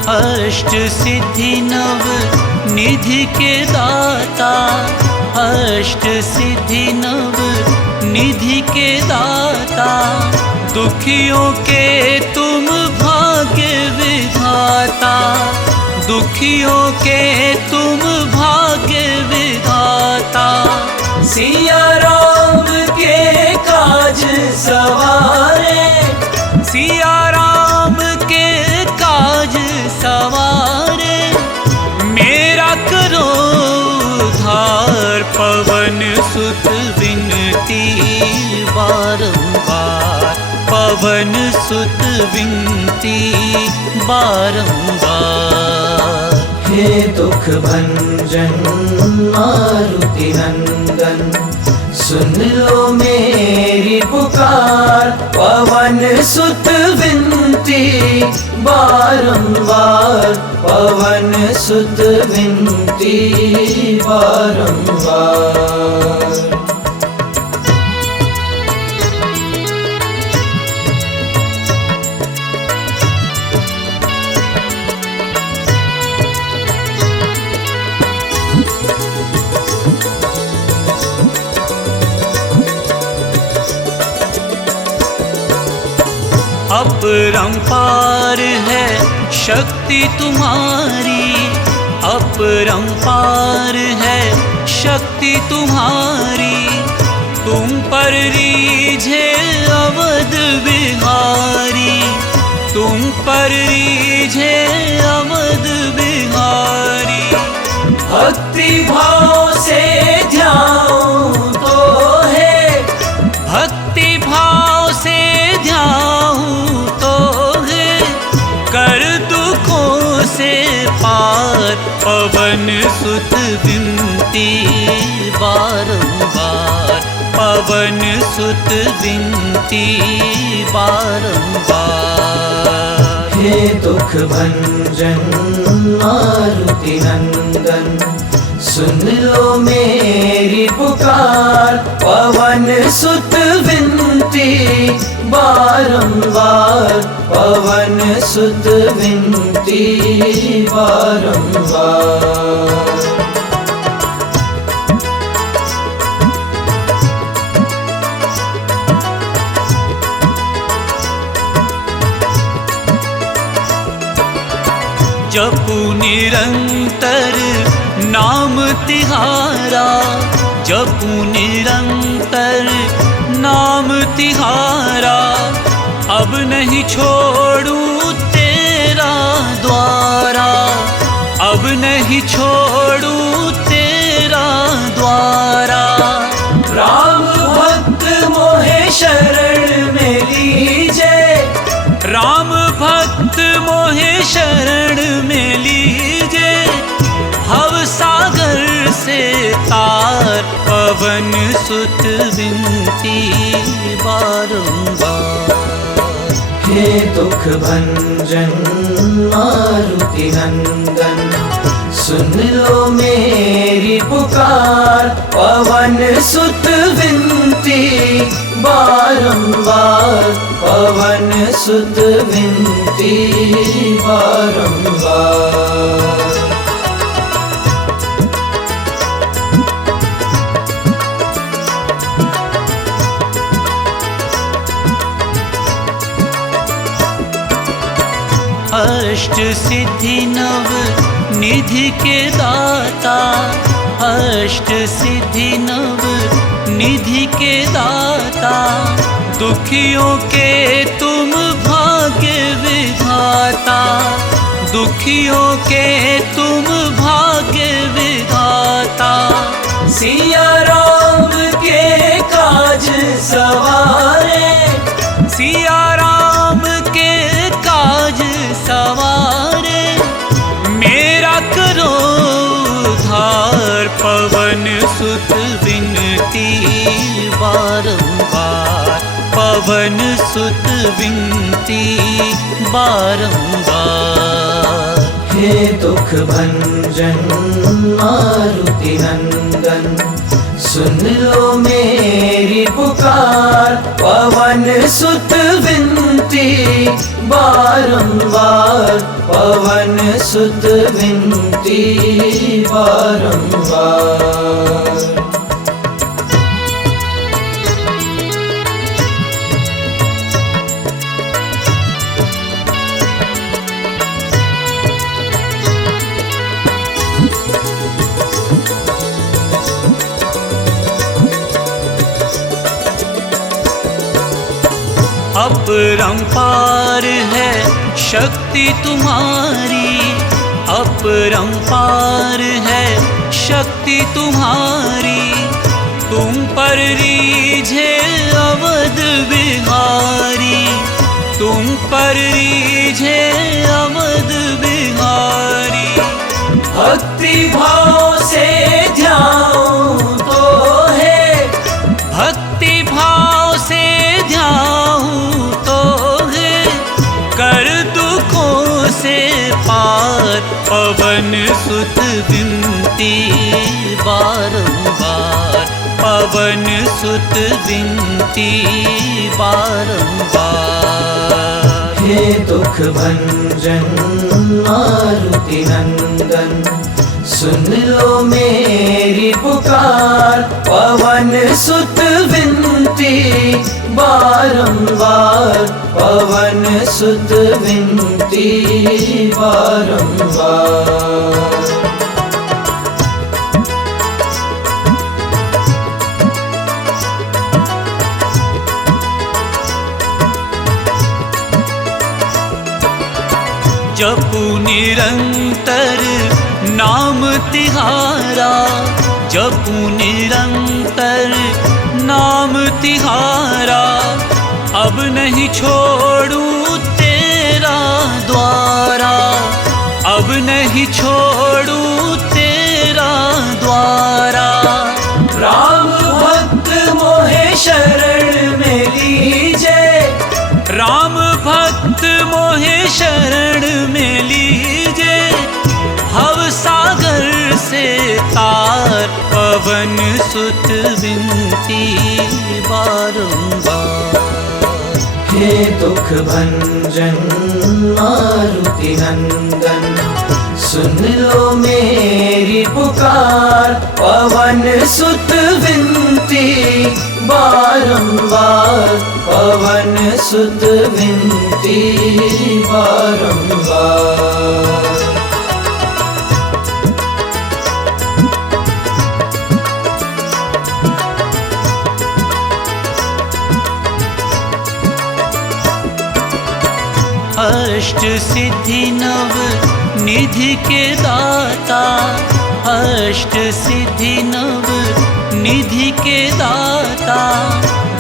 अष्ट सिद्धि नव निधि के दाता, अष्ट सिद्धि नव निधि के दाता, दुखियों के तुम भाग्य विधाता, दुखियों के तुम भाग्य विधाता। सिया राम के काज सवारे, सिया राम के काज सवारे, मेरा करो उद्धार, पवन सुत विनती बारंबार, पवन सुत विनती बारंबार। हे दुख भंजन मारुति नंदन, सुन लो मेरी पुकार, पवन सुत विनती बारंबार, पवन सुत विनती बारंबार। अपरंपार है शक्ति तुम्हारी, अपरंपार है शक्ति तुम्हारी, तुम पर रीझे अवध बिहारी, तुम पर रीझे अवध बिहारी। भक्ति भाव से ध्याऊं तो है, भक्ति भाव से ध्याऊं तो है, कर दुखों से पार, पवन सुत विनती बारंबार, पवन सुत विनती बारंबार। हे दुख भंजन मारुति नंदन, सुन लो मेरी पुकार, पवन सुत विनती बारंबार, पवन सुत विनती बारंबार। जपू निरंतर नाम तिहारा, जपू निरंतर नाम तिहारा, अब नहीं छोड़ू तेरा द्वारा, अब नहीं छोड़ू तेरा द्वारा। राम भक्त मोहे शरण में लीजे, राम भक्त मोहे शरण में लीजे, भव सागर से तार पवन सुत विनती बारंबार। हे दुख भंजन मारुति नंदन, सुन लो मेरी पुकार, पवन सुत विनती बारंबार, पवन सुत विनती बारंबार। अष्ट सिद्धि नव निधि के दाता, अष्ट सिद्धि नव निधि के दाता, दुखियों के तुम भाग्य विधाता, दुखियों के तुम भाग्य विधाता। सिया राम के काज सवारे, सिया राम के काज सवारे, मेरा करो उद्धार, पवन सुत विनती बारंबार, पवन सुत विनती बारंबार। हे दुख भंजन मारुति नंदन, सुन लो मेरी पुकार, पवन सुत विनती बारंबार, पवन सुत विनती बारंबार। अपरंपार है शक्ति तुम्हारी, अपरंपार है शक्ति तुम्हारी, तुम पर रीझे अवध बिहारी, तुम पर रीझे अवध बिहारी। भक्ति भाव से ध्याऊं तो है, भक्ति भाव से ध्याऊं तो है, कर दुखों से पार, पवन सुत विनती बारंबार, पवन सुत विनती बारंबार। हे दुख भंजन मारुति नंदन, सुन लो मेरी पुकार, पवन सुत विनती बारंबार, पवन सुत विनती बारंबार। जपू निरंतर नाम तिहारा, जपू निरंतर नाम तिहारा, अब नहीं छोड़ूं तेरा द्वारा, अब नहीं छोड़ूं तेरा द्वारा। राम भक्त मोहे शरण में लीजे, राम भक्त मोहे शरण में लीजे, भव सागर से तार, पवन सुत विनती बारंबार। हे दुख भंजन मारुति नंदन, सुन लो मेरी पुकार, पवन सुत विनती बारंबार, पवन सुत विनती बारंबार। अष्ट सिद्धि नव निधि के दाता, अष्ट सिद्धि नव निधि के दाता,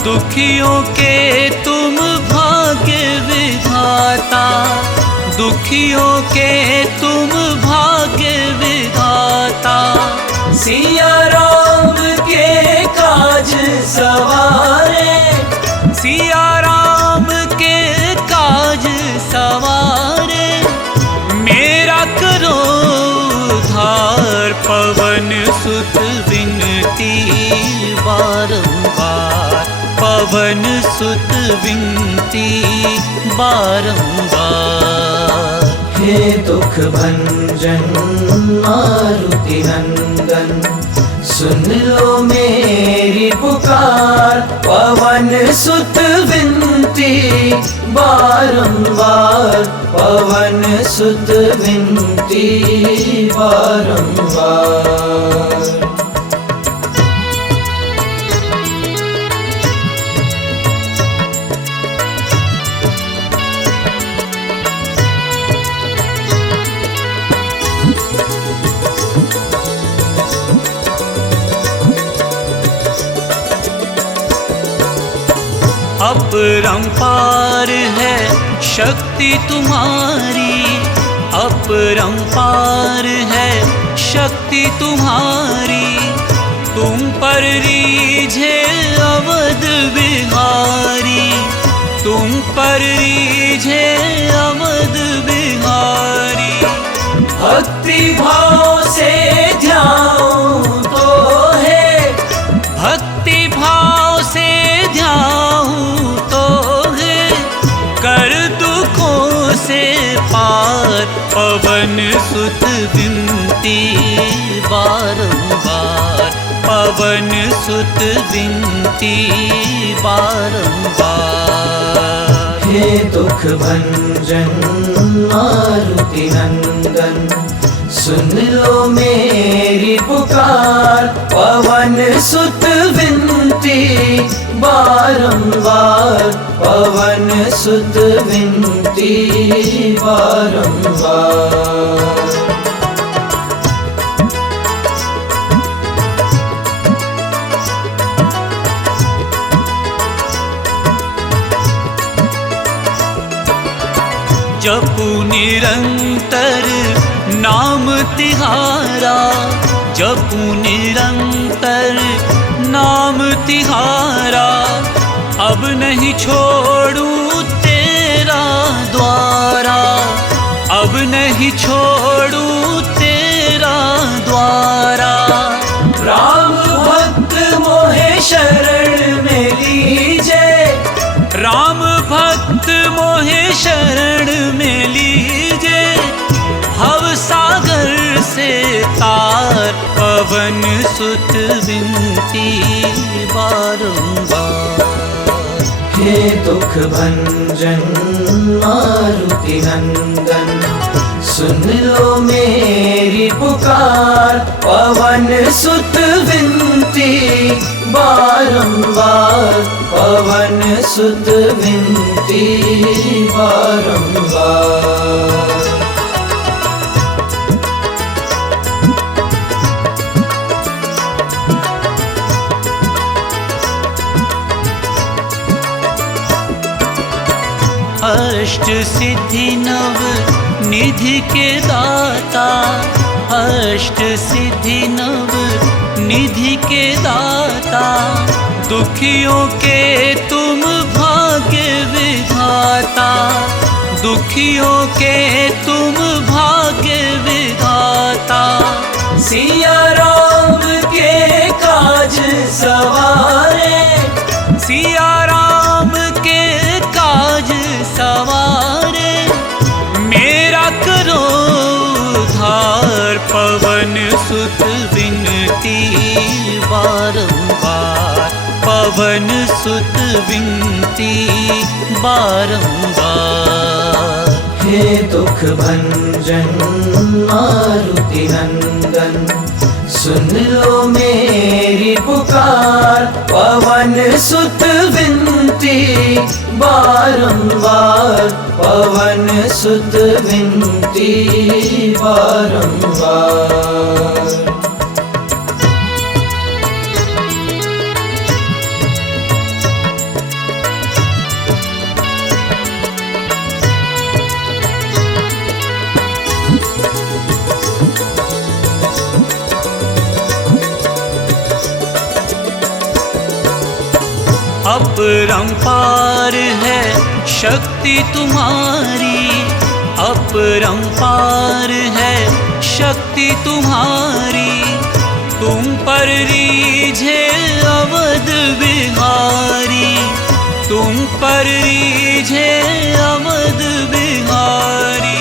दुखियों के तुम भाग्य विधाता, दुखियों के तुम भाग्य विधाता। सिया राम के काज सवारे, सिया राम के काज सवारे, मेरा करो उद्धार। पवन सुत विनती बारंबार, पवन सुत विनती बारंबार। हे दुख भंजन मारुति नंदन, सुन लो मेरी पुकार। पवन सुत विनती बारंबार, पवन सुत विनती बारंबार। अपरंपार है शक्ति तुम्हारी, अपरंपार है शक्ति तुम्हारी। तुम पर रीझे अवध बिहारी, तुम पर रीझे अवध बिहारी। भक्ति भाव से ध्यान तो है, भक्ति भाव से ध्यान तो है, कर दुखों से पार। पवन सुत विनती बारंबार, पवन सुत विनती बारंबार। हे दुख भंजन मारुति नंदन, सुन लो मेरी पुकार। पवन सुत विनती बारंबार, पवन सुत विनती बारंबार। जपू निरंतर नाम तिहारा, जपू निरंतर नाम तिहारा। अब नहीं छोड़ू तेरा द्वारा, अब नहीं छोड़ू तेरा द्वारा। राम भक्त मोहे शरण में लीजे, राम भक्त मोहे शरण में लीजे। भव सागर से तार, पवन सुत विनती बारंबार। हे दुख भंजन मारुति नंदन, सुन लो मेरी पुकार। पवन सुत विनती बारंबार, पवन सुत विनती बारंबार। अष्ट सिद्धि नव निधि के दाता, अष्ट सिद्धि नव निधि के दाता। दुखियों के तुम भाग्य विधाता, दुखियों के तुम भाग्य विधाता। सिया राम के काज सवारे, सिया राम के काज सवारे, मेरा करो उद्धार। पवन सुत विनती बारंबार, पवन सुत विनती बारंबार। हे दुख भंजन मारुति नंदन, सुन लो मेरी पुकार। पवन सुत विनती बारंबार, पवन सुत विनती बारंबार। अपरंपार है शक्ति तुम्हारी, अपरंपार है शक्ति तुम्हारी। तुम पर रीझे अवध बिहारी, तुम पर रीझे अवध बिहारी।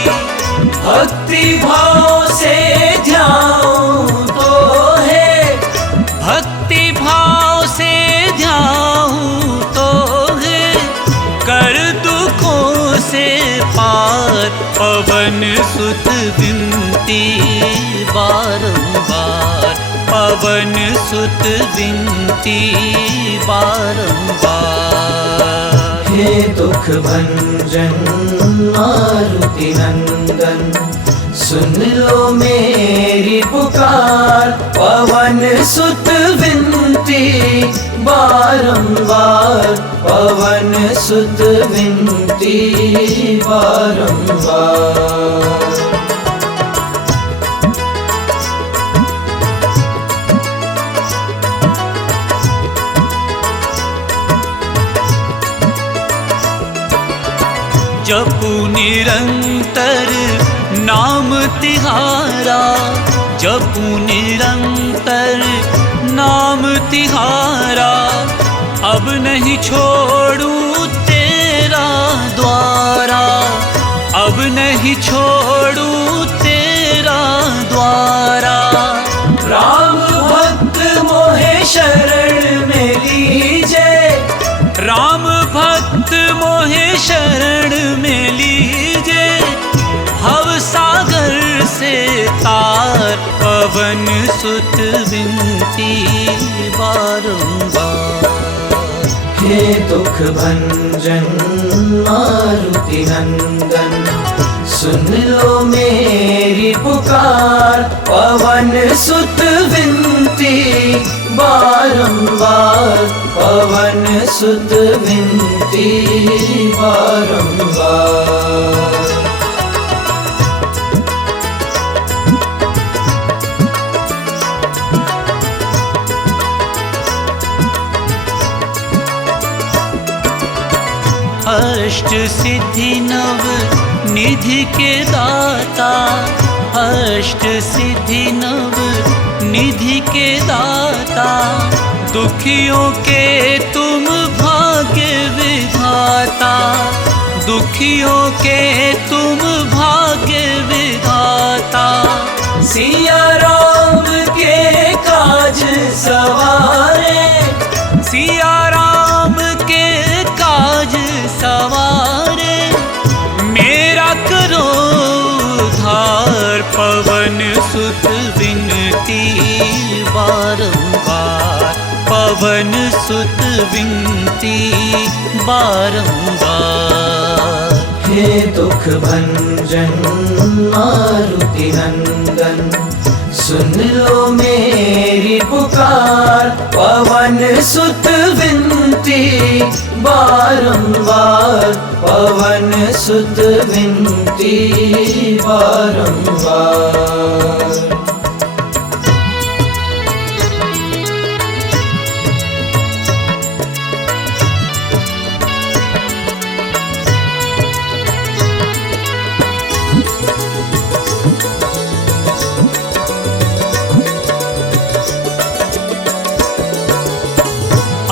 भक्ति भाव से ध्याऊं तो है, भक्ति भाव से ध्याऊं तो है, कर दुखों से पार। पवन सुत विनती बारंबार, पवन सुत विनती बारंबार। हे दुख भंजन मारुति नंदन, सुन लो मेरी पुकार। पवन सुत विनती बारंबार, पवन सुत विनती बारंबार। जपू निरंतर नाम तिहारा, जपू निरंतर नाम तिहारा। अब नहीं छोड़ू तेरा द्वारा, अब नहीं छोड़ू तेरा द्वारा। राम भक्त मोहे शरण में लीजे, राम भक्त मोहे शरण में लीजे। भव सागर से तार, पवन सुत विनती बारंबार। हे दुख भंजन मारुति नंदन, सुन लो मेरी पुकार। पवन सुत विनती बारंबार, पवन सुत विनती बारंबार। अष्ट सिद्धि नव निधि के दाता, अष्ट सिद्धि नव निधि के दाता। दुखियों के तुम भाग्य विधाता, दुखियों के तुम भाग्य विधाता। सिया राम के काज सवारे, सिया राम के काज सवारे। मेरा करो उद्धार, पवन सुत विनती बारंबार, पवन सुत विनती बारंबार। हे दुख भंजन मारुति नंदन, सुन लो मेरी पुकार। पवन सुत विनती बारंबार, पवन सुत विनती बारंबार।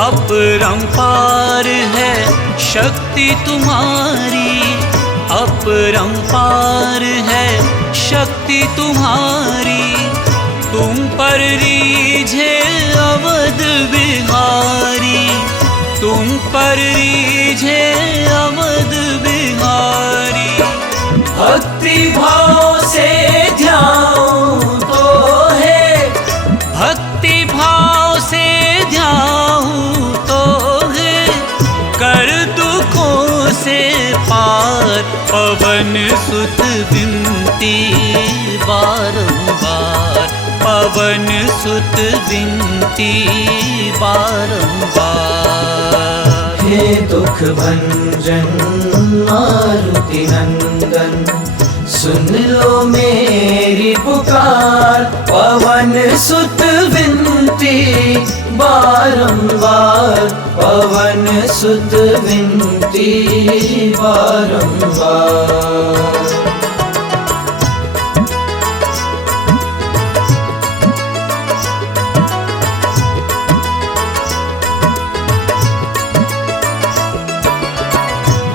अपरंपार है शक्ति तुम्हारी, अपरंपार है शक्ति तुम्हारी। तुम पर रीझे अवध बिहारी, तुम पर रीझे अवध बिहारी। भक्ति भाव से ध्याऊं तो है, भक्ति भाव से ध्याऊं तो है, कर दुखों से पार। पवन सुत विनती बारंबार, पवन सुत विनती बारंबार। हे दुख भंजन मारुति नंदन, सुन लो मेरी पुकार। पवन सुत विनती बारंबार पवन सुत विनती बारंबार।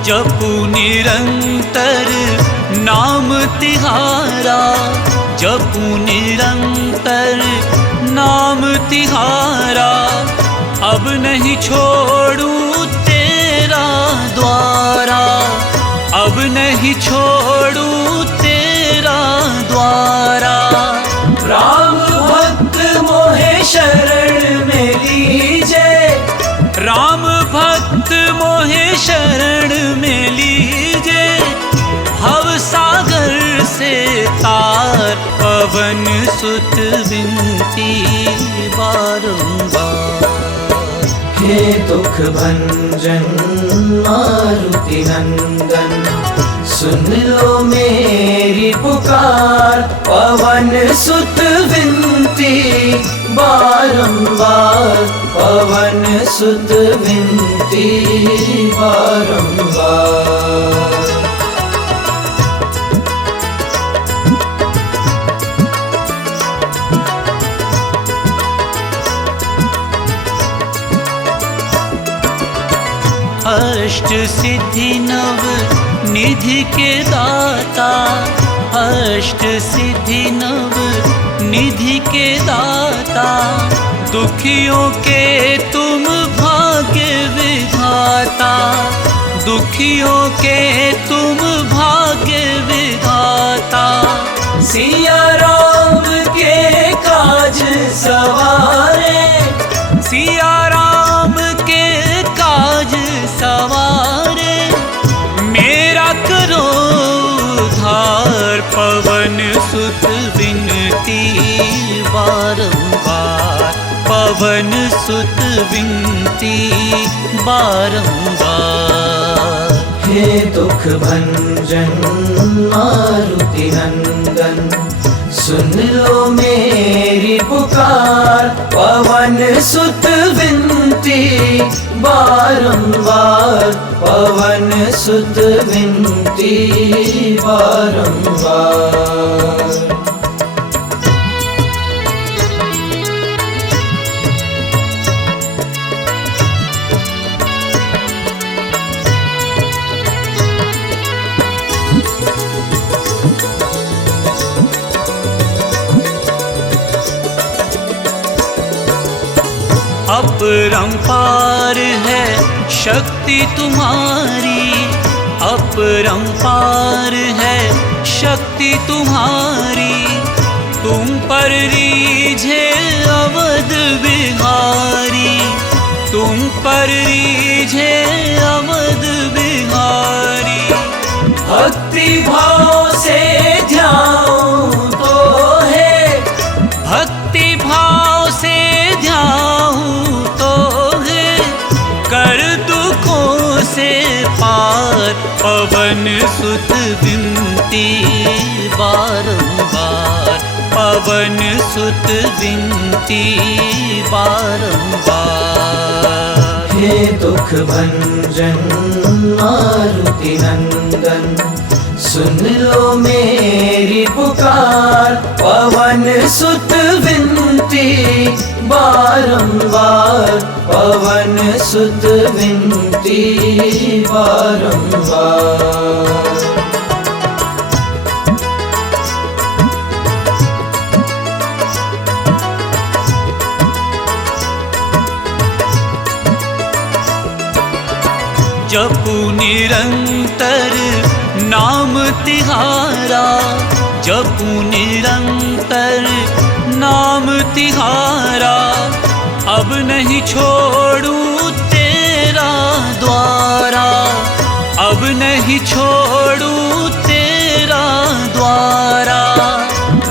जपू निरंतर नाम तिहारा, जपू निरंतर नाम तिहारा, अब नहीं छोड़ू तेरा द्वारा, अब नहीं छोड़ू तेरा द्वारा। राम भक्त मोहे शरण में लीजे, राम भक्त मोहे शरण में लीजे, भव सागर से तार पवन सुत विनती बारंबार। हे दुख भंजन मारुति नंदन, सुन लो मेरी पुकार, पवन सुत विनती बारंबार, पवन सुत विनती बारंबार। अष्ट सिद्धि नव निधि के दाता, अष्ट सिद्धि नव निधि के दाता, दुखियों के तुम भाग्य विधाता, दुखियों के तुम भाग्य विधाता। सिया राम के काज सवारे, सिया राम के काज सवारे, मेरा करो उद्धार, पवन सुत विनती बारंबार, पवन सुत विनती बारंबार। हे दुख भंजन मारुति नंदन, सुन लो मेरी पुकार, पवन सुत विनती बारंबार, पवन सुत विनती बारंबार। अपरंपार है शक्ति तुम्हारी, अपरंपार है शक्ति तुम्हारी, तुम पर रीझे अवध बिहारी, तुम पर रीझे अवध बिहारी। भक्ति भाव से ध्याऊं तो है, भक्ति भाव से ध्याऊं तो है, कर दुखों से पार, पवन सुत विनती बारंबार, पवन सुत विनती बारंबार। हे दुख भंजन मारुति नंदन, सुन लो मेरी पुकार, पवन सुत विनती बारंबार, पवन सुत विनती बारंबार। जपू निरंतर नाम तिहारा, जपू निरंतर नाम तिहारा, अब नहीं छोड़ू तेरा द्वारा, अब नहीं छोड़ू तेरा द्वारा।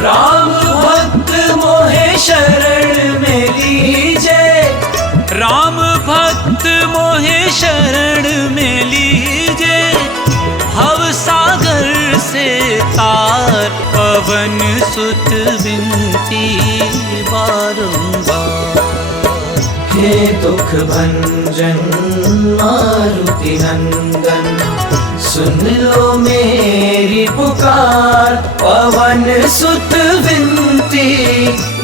राम भक्त मोहे शरण में लीजे, राम भक्त मोहे शरण में लीजे, भव सागर से तार, पवन सुत विनती बारंबार। हे दुख भंजन मारुति नंदन, सुन लो मेरी पुकार। पवन सुत विनती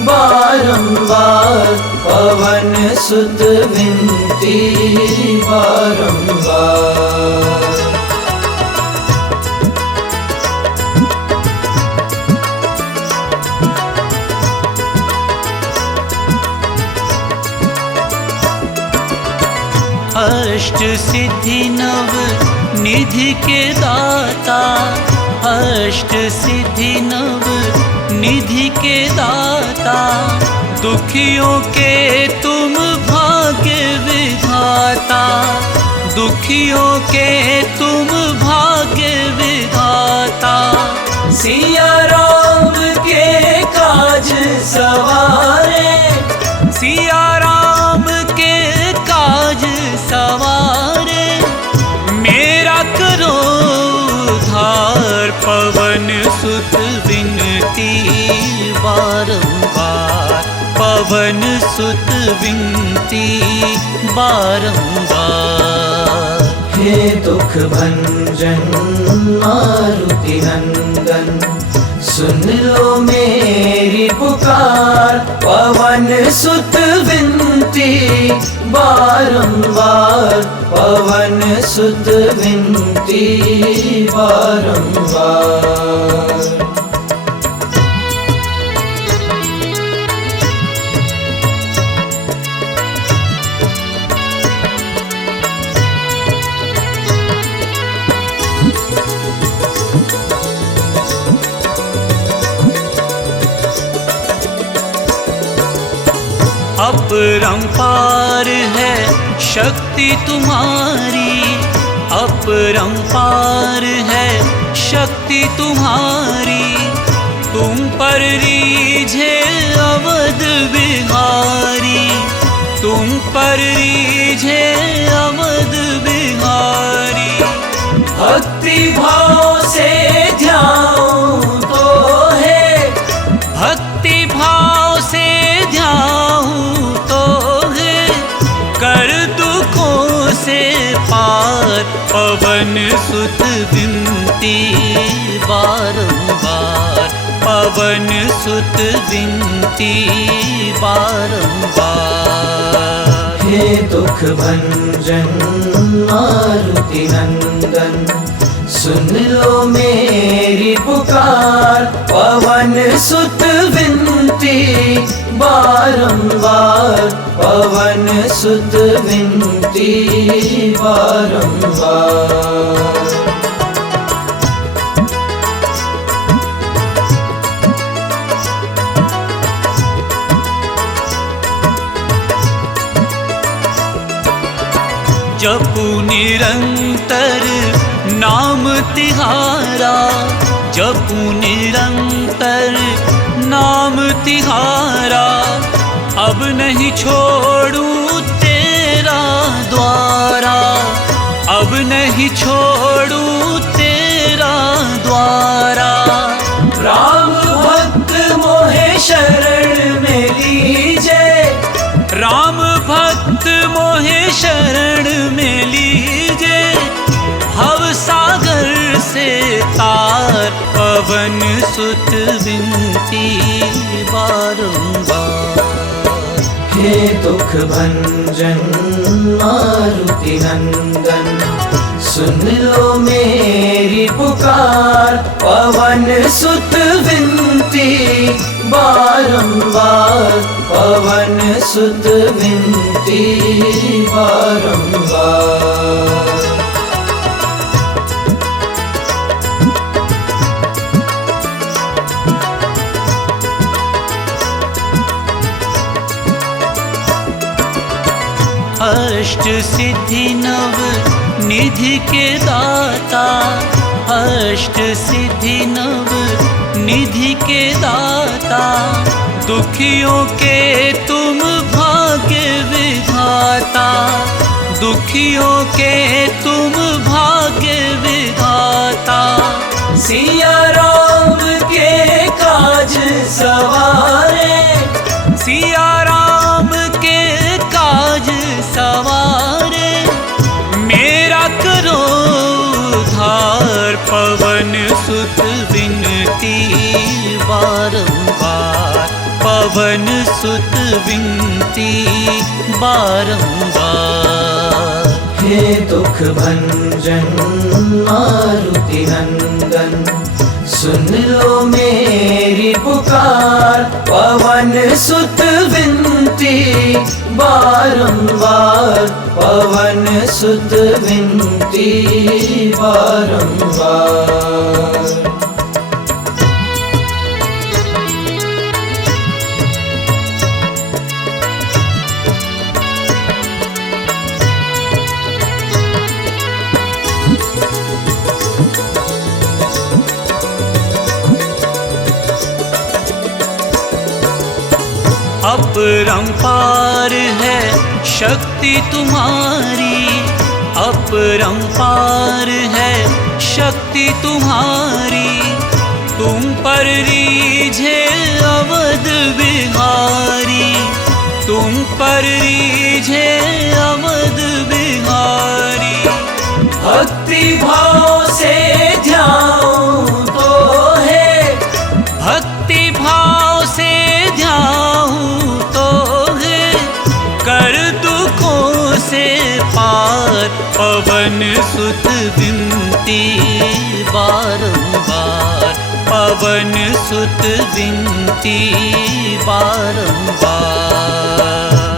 बारंबार, पवन सुत विनती बारंबार। अष्ट सिद्धि नव निधि के दाता, अष्ट सिद्धि नव निधि के दाता, दुखियों के तुम भाग्य विधाता, दुखियों के तुम भाग्य विधाता। सिया राम के काज सवारे, सिया राम के काज सवारे, मेरा करो उद्धार। पवन सुत विनती बारंबार, पवन सुत विनती बारंबार। हे दुख भंजन मारुति नंदन, सुन लो मेरी पुकार। पवन सुत विनती बारंबार, पवन सुत विनती बारंबार। अपरंपार है शक्ति तुम्हारी, अपरंपार है शक्ति तुम्हारी। तुम पर रीझे अवध बिहारी, तुम पर रीझे अवध बिहारी। भक्ति भाव से ध्यान तो है, भक्ति भाव से ध्यान तो है, कर दुखों से पार। पवन सुत विनती बारंबार, पवन सुत विनती बारंबार। हे दुख भंजन मारुति नंदन, सुन लो मेरी पुकार। पवन सुत विनती बारंबार, पवन सुत विनती बारंबार। जपू निरंतर नाम तिहारा, जपू निरंतर नाम तिहारा। अब नहीं छोड़ूं तेरा द्वारा, अब नहीं छोड़ूं तेरा द्वारा। राम भक्त मोहे शरण में लीजे, राम भक्त मोहे शरण में लीजे। भव सागर से तार, पवन सुत विनती बारंबार। हे दुख भंजन मारुति नंदन, सुन लो मेरी पुकार। पवन सुत विनती बारंबार, पवन सुत विनती बारंबार। अष्ट सिद्धि नव निधि के दाता, अष्ट सिद्धि नव निधि के दाता। दुखियों के तुम भाग्य विधाता, दुखियों के तुम भाग्य विधाता। सिया राम के काज सवारे, सिया राम के काज पवन सुत विनती बारंबार, पवन सुत विनती बारंबार। हे दुख भंजन मारुति नंदन, सुन लो मेरी पुकार, पवन सुत विनती बारंबार, पवन सुत विनती बारंबार। अपरंपार है शक्ति तुम्हारी, अपरंपार है शक्ति तुम्हारी, तुम पर रीझे अवध बिहारी, तुम पर रीझे अवध बिहारी। भक्ति भाव से ध्याऊं तो है, भक्ति भाव से ध्याऊं तो है, कर दुखों से पार, पवन सुत विनती बारंबार, पवन सुत विनती बारंबार।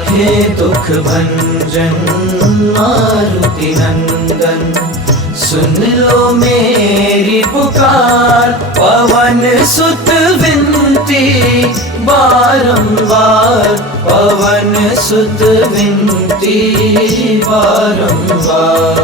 हे दुख भंजन मारुति नंदन, सुन लो मेरी पुकार, पवन सुत विनती बारंबार, पवन सुत विनती बारंबार।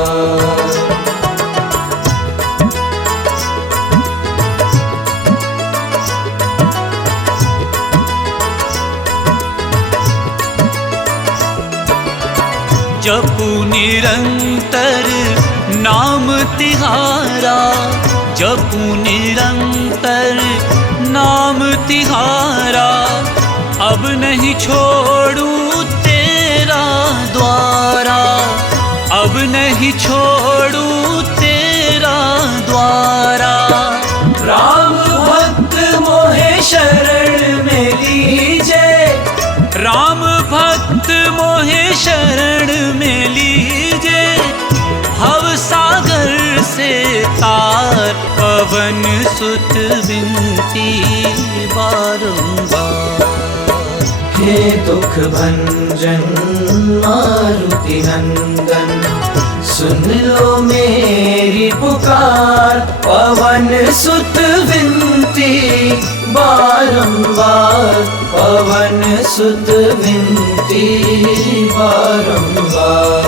जपू निरंतर नाम तिहारा, जपू निरंतर नाम तिहारा, अब नहीं छोड़ूं तेरा द्वारा, अब नहीं छोड़ूं तेरा द्वारा। राम भक्त मोहे शरण में लीजे, राम भक्त मोहे शरण में लीजे, भव सागर से तार, पवन सुत विनती बारंबार। हे दुख भंजन मारुति नंदन, सुन लो मेरी पुकार, पवन सुत विनती बारंबार, पवन सुत विनती बारंबार।